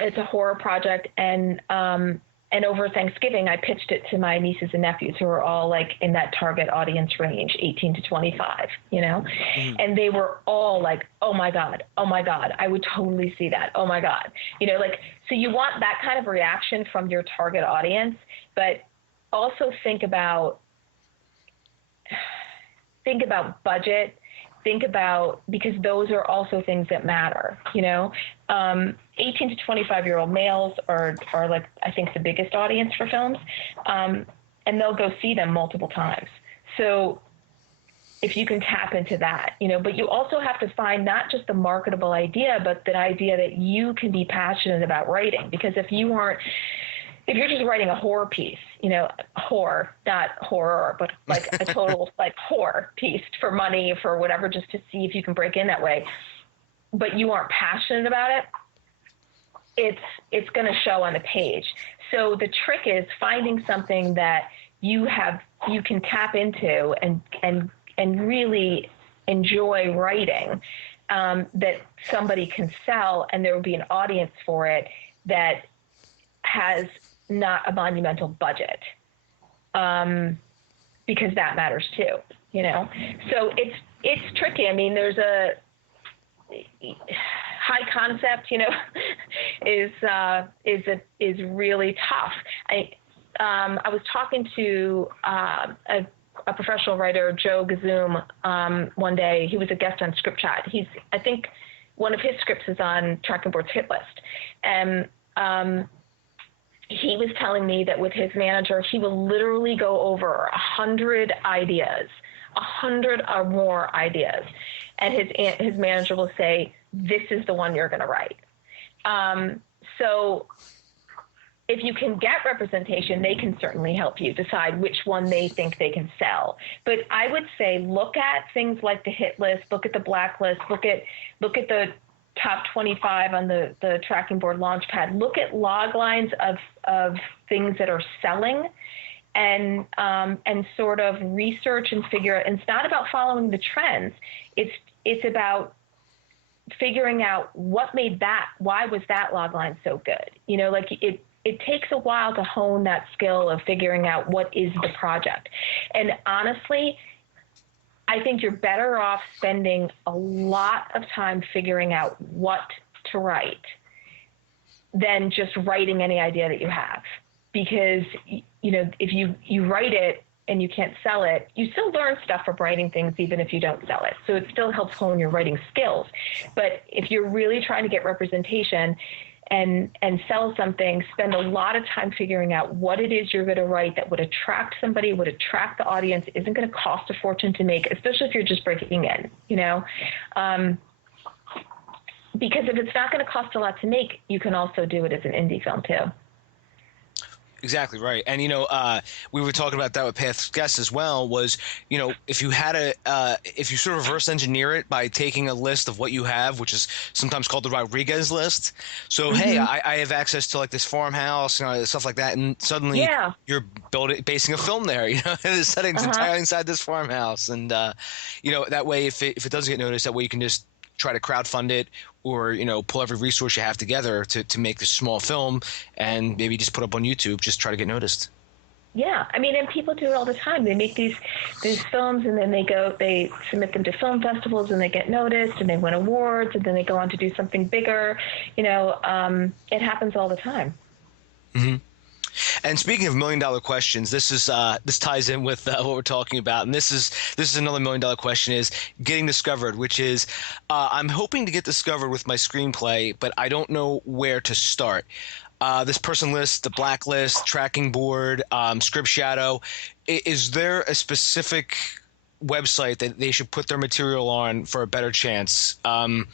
It's a horror project, and over Thanksgiving, I pitched it to my nieces and nephews, who are all like in that target audience range, 18 to 25, and they were all like, oh my God, I would totally see that. Oh my God. So you want that kind of reaction from your target audience, but also think about budget, because those are also things that matter. 18 to 25-year-old males are like, I think, the biggest audience for films, and they'll go see them multiple times. So if you can tap into that, but you also have to find not just the marketable idea, but the idea that you can be passionate about writing. Because if you're just writing a horror piece, horror, not horror, but like a total like horror piece for money, for whatever, just to see if you can break in that way, but you aren't passionate about it, it's going to show on the page. So the trick is finding something that you can tap into and really enjoy writing, that somebody can sell, and there will be an audience for it that has not a monumental budget. because that matters too, you know? So it's tricky. I mean, there's a high concept, you know, is really tough. I was talking to a professional writer, Joe Gazoom, one day. He was a guest on ScriptChat. I think one of his scripts is on Tracking Board's hit list. And he was telling me that with his manager, he will literally go over 100 ideas, 100 or more ideas. And his manager will say, this is the one you're going to write. So if you can get representation, they can certainly help you decide which one they think they can sell. But I would say look at things like the hit list, look at the blacklist, look at the top 25 on the Tracking Board Launchpad. Look at log lines of things that are selling, and sort of research and figure. And it's not about following the trends. It's about figuring out why was that log line so good? You know, like it takes a while to hone that skill of figuring out what is the project. And honestly, I think you're better off spending a lot of time figuring out what to write than just writing any idea that you have. Because, you know, if you write it and you can't sell it, you still learn stuff from writing things even if you don't sell it. So it still helps hone your writing skills. But if you're really trying to get representation and sell something, spend a lot of time figuring out what it is you're going to write that would attract somebody, would attract the audience, isn't going to cost a fortune to make, especially if you're just breaking in, you know? Because if it's not going to cost a lot to make, you can also do it as an indie film too. Exactly right. And, you know, we were talking about that with past guests as well, was, you know, if you sort of reverse engineer it by taking a list of what you have, which is sometimes called the Rodriguez list. So, hey, I have access to like this farmhouse, you know, stuff like that. And suddenly you're basing a film there, you know, the setting's entirely inside this farmhouse. And, you know, that way, if it doesn't get noticed, that way you can just try to crowdfund it, or, you know, pull every resource you have together to make this small film, and maybe just put up on YouTube, just try to get noticed. Yeah, I mean, and people do it all the time. They make these films, and then they submit them to film festivals, and they get noticed, and they win awards, and then they go on to do something bigger. You know, it happens all the time. Mm-hmm. And speaking of $1 million questions, this ties in with what we're talking about, and this is another $1 million question: is getting discovered, which is I'm hoping to get discovered with my screenplay, but I don't know where to start. This person list, the blacklist, Tracking Board, Script Shadow. Is there a specific website that they should put their material on for a better chance of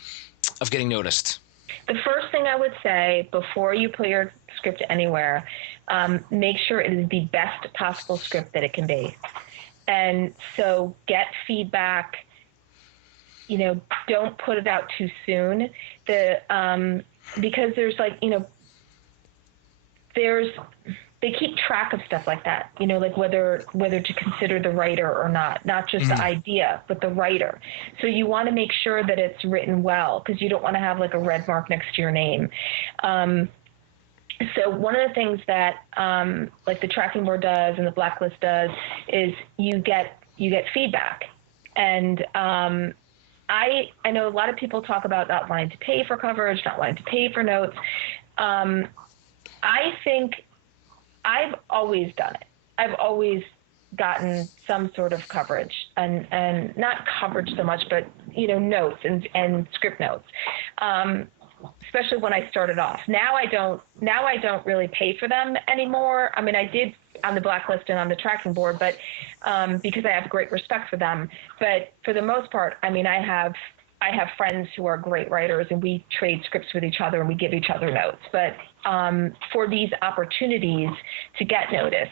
getting noticed? The first thing I would say before you put your script anywhere, make sure it is the best possible script that it can be. And so get feedback, you know, don't put it out too soon. Because there's like, you know, they keep track of stuff like that, you know, like whether to consider the writer or not just the idea, but the writer. So you want to make sure that it's written well, because you don't want to have like a red mark next to your name. So one of the things that like the Tracking Board does and the blacklist does is you get feedback. And I know a lot of people talk about not wanting to pay for coverage, not wanting to pay for notes. I think I've always done it. I've always gotten some sort of coverage, and not coverage so much, but, you know, notes and script notes. Especially when I started off. Now I don't really pay for them anymore. I mean, I did on the blacklist and on the Tracking Board, but because I have great respect for them. But for the most part, I mean, I have friends who are great writers, and we trade scripts with each other and we give each other notes. But for these opportunities to get noticed,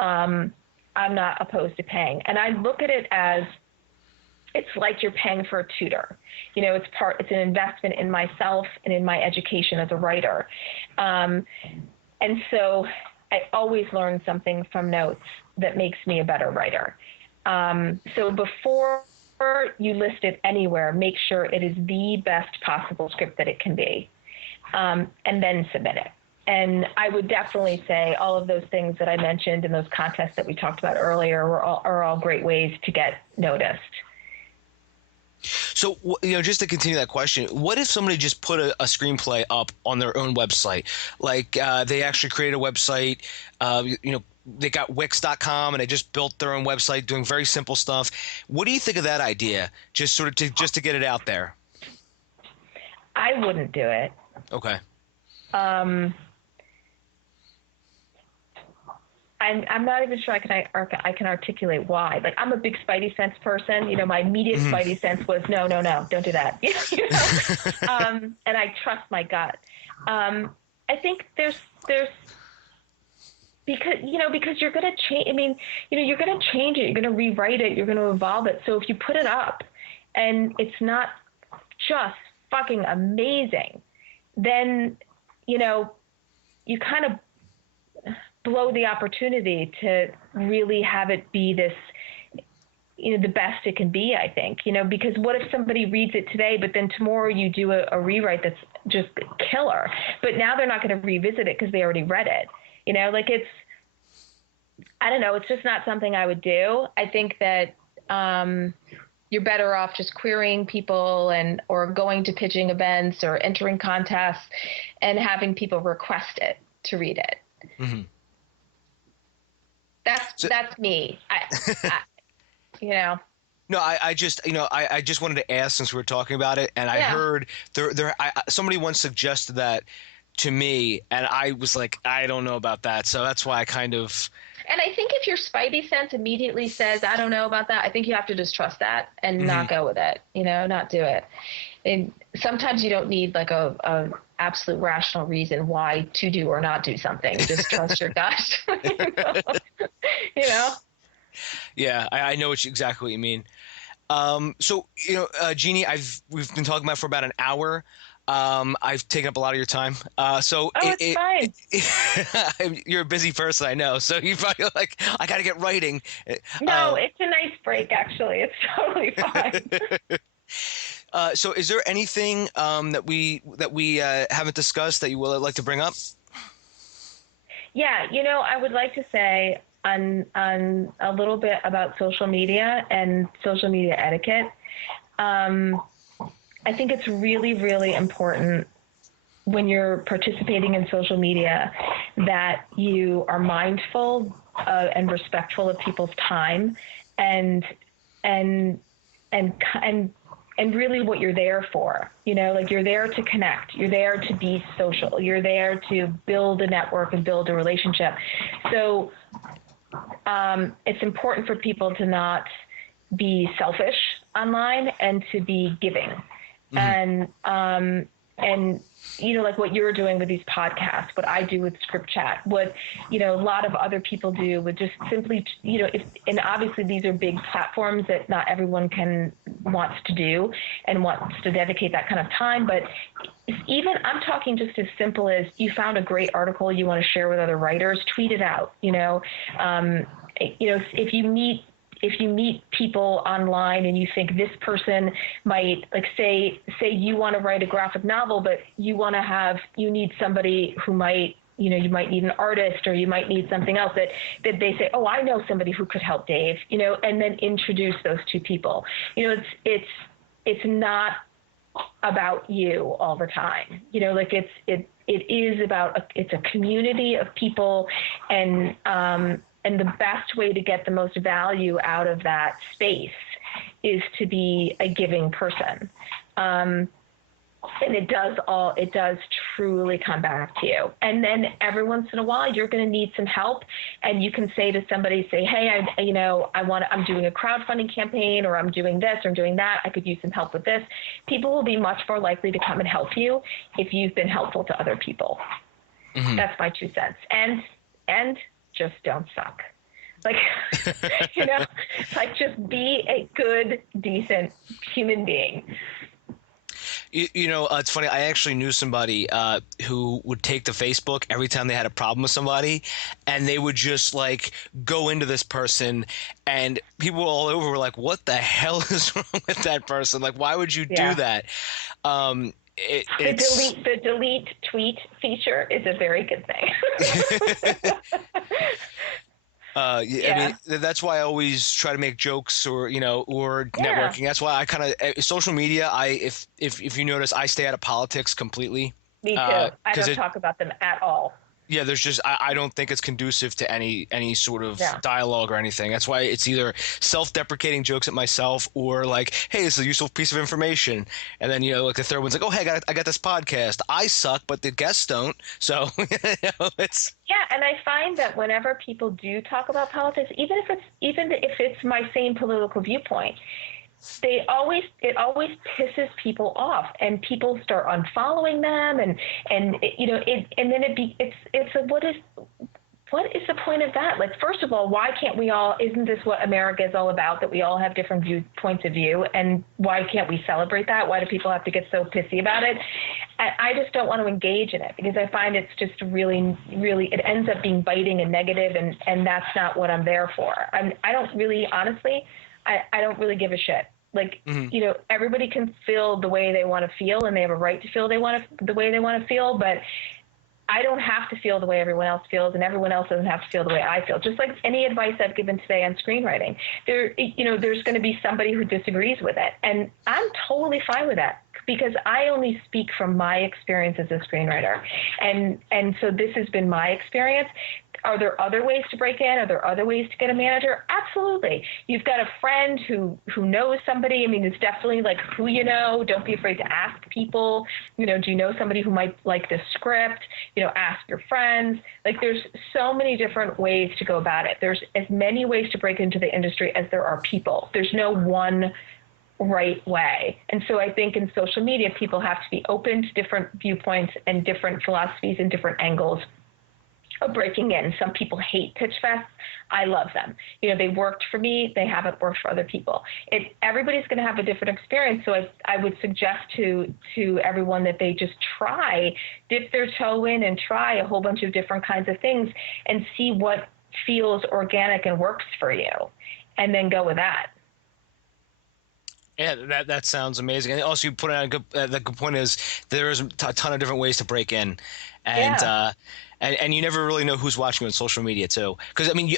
I'm not opposed to paying. And I look at it as it's like you're paying for a tutor. You know, it's an investment in myself and in my education as a writer. And so I always learn something from notes that makes me a better writer. So before you list it anywhere, make sure it is the best possible script that it can be, and then submit it. And I would definitely say all of those things that I mentioned in those contests that we talked about earlier are all great ways to get noticed. So, just to continue that question, what if somebody just put a screenplay up on their own website? Like they actually created a website, they got Wix.com and they just built their own website doing very simple stuff. What do you think of that idea? Just sort of just to get it out there. I wouldn't do it. Okay. I'm not even sure I can articulate why. Like, I'm a big Spidey sense person. My immediate Spidey sense was no, don't do that. And I trust my gut. I think there's because you're going to change. I mean, you're going to change it. You're going to rewrite it. You're going to evolve it. So if you put it up and it's not just fucking amazing, then you kind of blow the opportunity to really have it be this, the best it can be, I think, because what if somebody reads it today, but then tomorrow you do a rewrite that's just killer, but now they're not going to revisit it because they already read it, I don't know. It's just not something I would do. I think that you're better off just querying people or going to pitching events or entering contests and having people request it to read it. Mm-hmm. That's me. No, I just wanted to ask, since we were talking about it, and I heard somebody once suggested that to me, and I was like, I don't know about that. So that's why I kind of. And I think if your Spidey sense immediately says, I don't know about that, I think you have to just trust that and not go with it, not do it. And sometimes you don't need like a absolute rational reason why to do or not do something. Just trust your gut. Yeah, I know exactly what you mean. So, Jeannie, we've been talking about it for about an hour. I've taken up a lot of your time. It's fine. You're a busy person, I know. So you probably like, I got to get writing. No, it's a nice break, actually. It's totally fine. So is there anything that we haven't discussed that you would like to bring up? Yeah, I would like to say on a little bit about social media and social media etiquette. I think it's really, really important when you're participating in social media that you are mindful and respectful of people's time and really what you're there for. You're there to connect. You're there to be social. You're there to build a network and build a relationship. So it's important for people to not be selfish online and to be giving. Mm-hmm. And like what you're doing with these podcasts, what I do with ScriptChat, what, a lot of other people do with just simply, and obviously these are big platforms that not everyone wants to do and wants to dedicate that kind of time. But even I'm talking just as simple as you found a great article you want to share with other writers, tweet it out, if you meet people online and you think this person might, like, say you want to write a graphic novel, but you need somebody who might, you might need an artist or you might need something else that they say, oh, I know somebody who could help Dave, and then introduce those two people. It's not about you all the time, it is about, it's a community of people, and the best way to get the most value out of that space is to be a giving person. And it does truly come back to you. And then every once in a while, you're going to need some help. And you can say to somebody, hey, I'm doing a crowdfunding campaign, or I'm doing this, or I'm doing that. I could use some help with this. People will be much more likely to come and help you if you've been helpful to other people. Mm-hmm. That's my 2 cents. And just don't suck. Just be a good, decent human being. It's funny. I actually knew somebody who would take to Facebook every time they had a problem with somebody, and they would just go into this person, and people all over were like, "What the hell is wrong with that person? Why would you do that?" The delete tweet feature is a very good thing. I mean, that's why I always try to make jokes or networking. That's why I kind of social media. If you notice, I stay out of politics completely. Me too. I don't talk about them at all. Yeah, there's just I don't think it's conducive to any sort of dialogue or anything. That's why it's either self-deprecating jokes at myself or like, hey, this is a useful piece of information, and then like the third one's like, oh, hey, I got this podcast. I suck, but the guests don't. So it's and I find that whenever people do talk about politics, even if it's my same political viewpoint, it always pisses people off, and people start unfollowing them, and then what is the point of that? Like, first of all, why can't we all? Isn't this what America is all about? That we all have different points of view, and why can't we celebrate that? Why do people have to get so pissy about it? I just don't want to engage in it because I find it's just really, really, it ends up being biting and negative, and that's not what I'm there for. I don't really, honestly. I don't really give a shit. Like, everybody can feel the way they want to feel, and they have a right to feel the way they want to feel, but I don't have to feel the way everyone else feels, and everyone else doesn't have to feel the way I feel. Just like any advice I've given today on screenwriting, there's going to be somebody who disagrees with it, and I'm totally fine with that because I only speak from my experience as a screenwriter, and so this has been my experience. Are there other ways to break in? Are there other ways to get a manager? Absolutely. You've got a friend who knows somebody. I mean, it's definitely like who you know. Don't be afraid to ask people. Do you know somebody who might like this script? Ask your friends. Like, there's so many different ways to go about it. There's as many ways to break into the industry as there are people. There's no one right way. And so I think in social media, people have to be open to different viewpoints and different philosophies and different angles of breaking in. Some people hate pitch fests. I love them. They worked for me. They haven't worked for other people. Everybody's going to have a different experience. So I would suggest to everyone that they just dip their toe in and try a whole bunch of different kinds of things and see what feels organic and works for you, and then go with that. Yeah, that sounds amazing. And also, you put out the good point is there is a ton of different ways to break in, and and you never really know who's watching you on social media too. Because I mean, you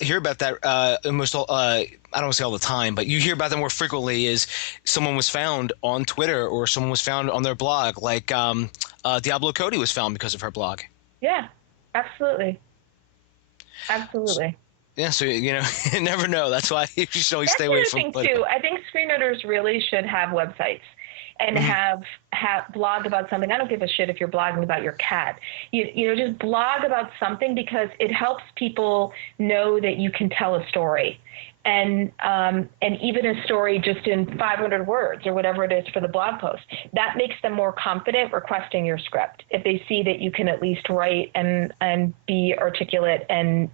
hear about that almost all, I don't want to say all the time, but you hear about that more frequently. Is someone was found on Twitter or someone was found on their blog, like Diablo Cody was found because of her blog. Yeah, absolutely. Yeah, so you never know. That's why you should always stay away from Twitter. Too. I think screenwriters really should have websites and have blog about something. I don't give a shit if you're blogging about your cat. Just blog about something because it helps people know that you can tell a story. And even a story just in 500 words or whatever it is for the blog post. That makes them more confident requesting your script if they see that you can at least write and be articulate and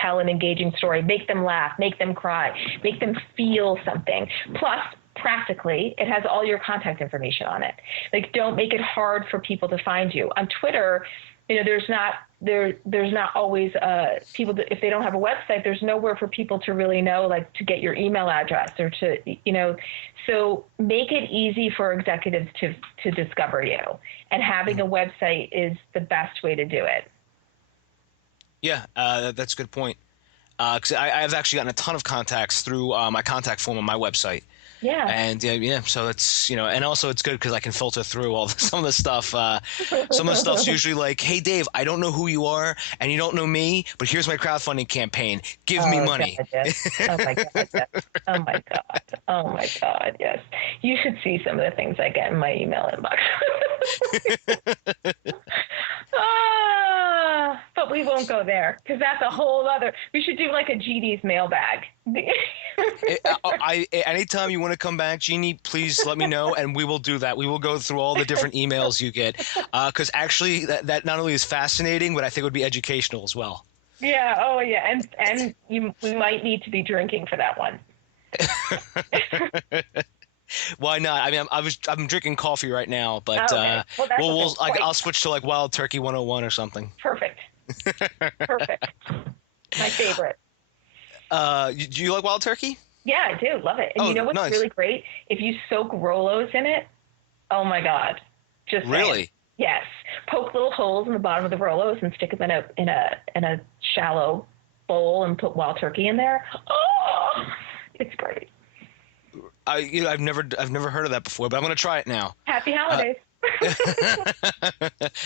tell an engaging story, make them laugh, make them cry, make them feel something. Plus, practically, it has all your contact information on it. Like, don't make it hard for people to find you. On Twitter, there's not always people that, if they don't have a website, there's nowhere for people to really know, like, to get your email address or to, so make it easy for executives to discover you. And having a website is the best way to do it. Yeah, that's a good point. Because I've actually gotten a ton of contacts through my contact form on my website. Yeah. And so it's, and also it's good because I can filter through some of the stuff. Some of the stuff's usually like, hey, Dave, I don't know who you are and you don't know me, but here's my crowdfunding campaign. Give me money. God, yes. Oh, my God. Yes. Oh, my God. Oh, my God. Yes. You should see some of the things I get in my email inbox. But we won't go there because that's a whole other. We should do like a GD's mailbag. Anytime you want to come back, Jeannie, please let me know, and we will do that. We will go through all the different emails you get, because actually that not only is fascinating, but I think it would be educational as well. Yeah. Oh, yeah. And we might need to be drinking for that one. Why not? I mean, I'm drinking coffee right now, but okay. I'll switch to like Wild Turkey 101 or something. Perfect. My favorite. Do you like Wild Turkey? Yeah, I do. Love it. And you know what's nice. really great? If you soak Rolos in it, Oh my God. Just Really? saying. Yes. Poke little holes in the bottom of the Rolos and stick them in a shallow bowl and put wild turkey in there. Oh, it's great. I've never heard of that before, but I'm going to try it now. Happy holidays.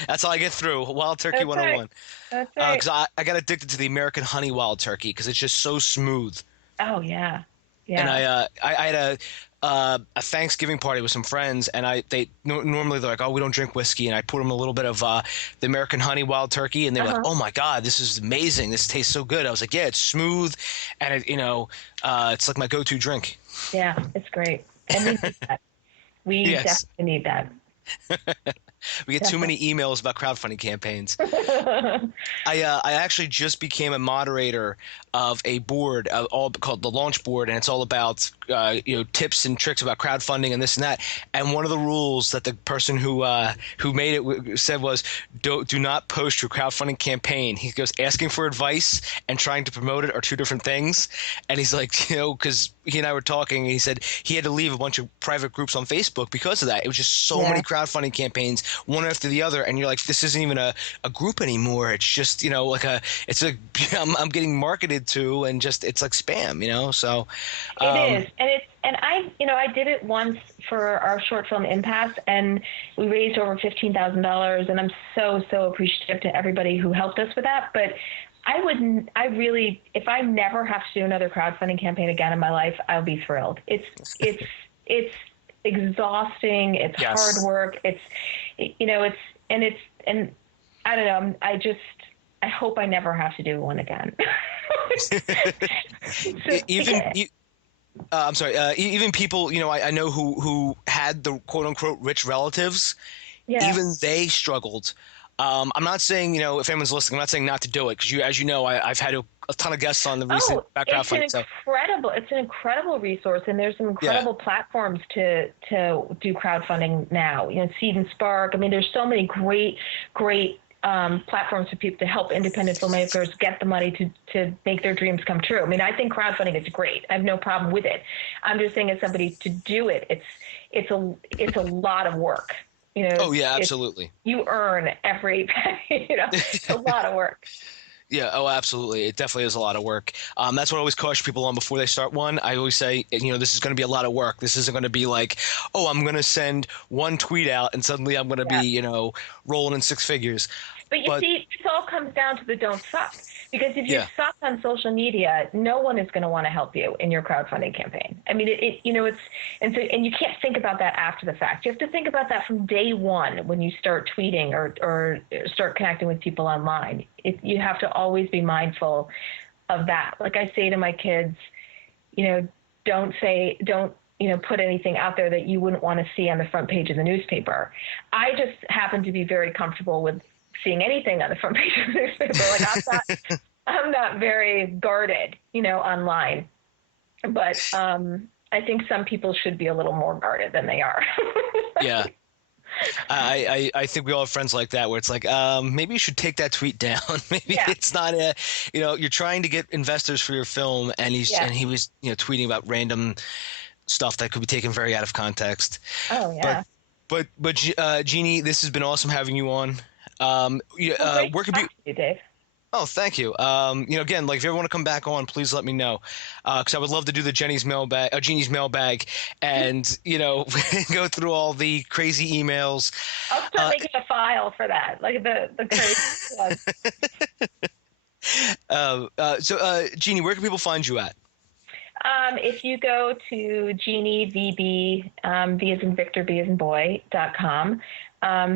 That's how I get through Wild Turkey That's 101. That's right. Because I got addicted to the American Honey Wild Turkey because it's just so smooth. Oh yeah. And Yeah. I had a Thanksgiving party with some friends, and normally they're like, oh, we don't drink whiskey, and I put them a little bit of the American Honey Wild Turkey, and they were like, oh my God, this is amazing, this tastes so good. I was like, yeah, it's smooth, and it's like my go-to drink. Yeah, it's great, and we need that. We Yes. definitely need that. We get too many emails about crowdfunding campaigns. I actually just became a moderator of a board all called the Launch Board, and it's all about tips and tricks about crowdfunding and this and that. And one of the rules that the person who made it said was, do not post your crowdfunding campaign. He goes, asking for advice and trying to promote it are two different things. And he's like, because he and I were talking, and he said he had to leave a bunch of private groups on Facebook because of that. It was just so many crowdfunding campaigns, one after the other, and you're like, this isn't even a group anymore. It's just I'm getting marketed to, and just it's like spam, So It is, and I did it once for our short film Impasse, and we raised over $15,000, and I'm so appreciative to everybody who helped us with that. But if I never have to do another crowdfunding campaign again in my life, I'll be thrilled. It's exhausting. It's hard work. It's I don't know. I hope I never have to do one again. I'm sorry. Even people, I know who had the quote unquote rich relatives, even they struggled. I'm not saying, if anyone's listening, I'm not saying not to do it, because as you know, I've had a ton of guests on the recent background. It's an incredible resource, and there's some incredible platforms to do crowdfunding now. Seed and Spark. I mean, there's so many great platforms for people to help independent filmmakers get the money to make their dreams come true. I mean, I think crowdfunding is great. I have no problem with it. I'm just saying, as somebody, to do it, it's a lot of work. Oh yeah, absolutely. You earn every penny. It's a lot of work. Yeah. Oh, absolutely. It definitely is a lot of work. That's what I always caution people on before they start one. I always say, this is going to be a lot of work. This isn't going to be like, oh, I'm going to send one tweet out and suddenly I'm going to be, rolling in six figures. But you see, it all comes down to the don't suck. Because if you suck on social media, no one is going to want to help you in your crowdfunding campaign. I mean, and you can't think about that after the fact. You have to think about that from day one when you start tweeting or start connecting with people online. You have to always be mindful of that. Like I say to my kids, don't put anything out there that you wouldn't want to see on the front page of the newspaper. I just happen to be very comfortable with seeing anything on the front page of the newspaper. Like I'm not very guarded, online. But I think some people should be a little more guarded than they are. Yeah. I think we all have friends like that where it's like, maybe you should take that tweet down. Maybe it's not you're trying to get investors for your film, and he was tweeting about random stuff that could be taken very out of context. Oh yeah. But Jeanne, this has been awesome having you on. Where could you, Dave? Oh, thank you. Again, like if you ever want to come back on, please let me know, because I would love to do the Jeannie's mailbag, and go through all the crazy emails. I'll start making a file for that, like the crazy. So, Jeanne, where can people find you at? If you go to Jeanne VB, V as in Victor, B as in boy.com,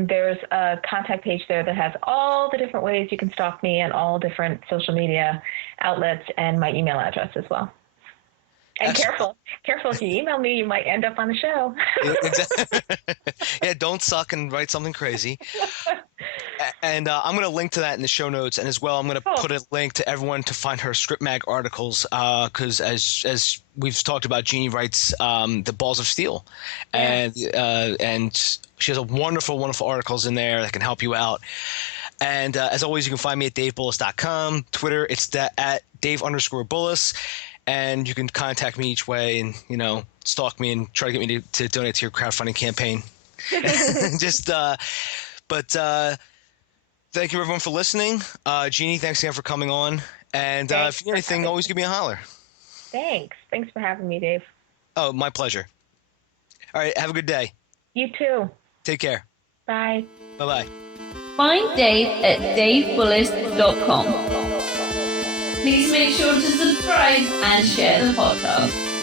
there's a contact page there that has all the different ways you can stalk me and all different social media outlets and my email address as well. And careful if you email me, you might end up on the show. Exactly. Yeah, don't suck and write something crazy. And I'm going to link to that in the show notes, and as well, I'm going to put a link to everyone to find her ScriptMag articles, because as we've talked about, Jeanne writes the Balls of Steel, and she has a wonderful articles in there that can help you out. And as always, you can find me at davebullis.com. Twitter, it's at Dave_Bullis. And you can contact me each way and, stalk me and try to get me to donate to your crowdfunding campaign. Just, but thank you everyone for listening. Jeannie, thanks again for coming on. And if you need anything, always give me a holler. Thanks for having me, Dave. Oh, my pleasure. All right, have a good day. You too. Take care. Bye. Bye-bye. Find Dave at davebullis.com. Please make sure to subscribe and share the podcast.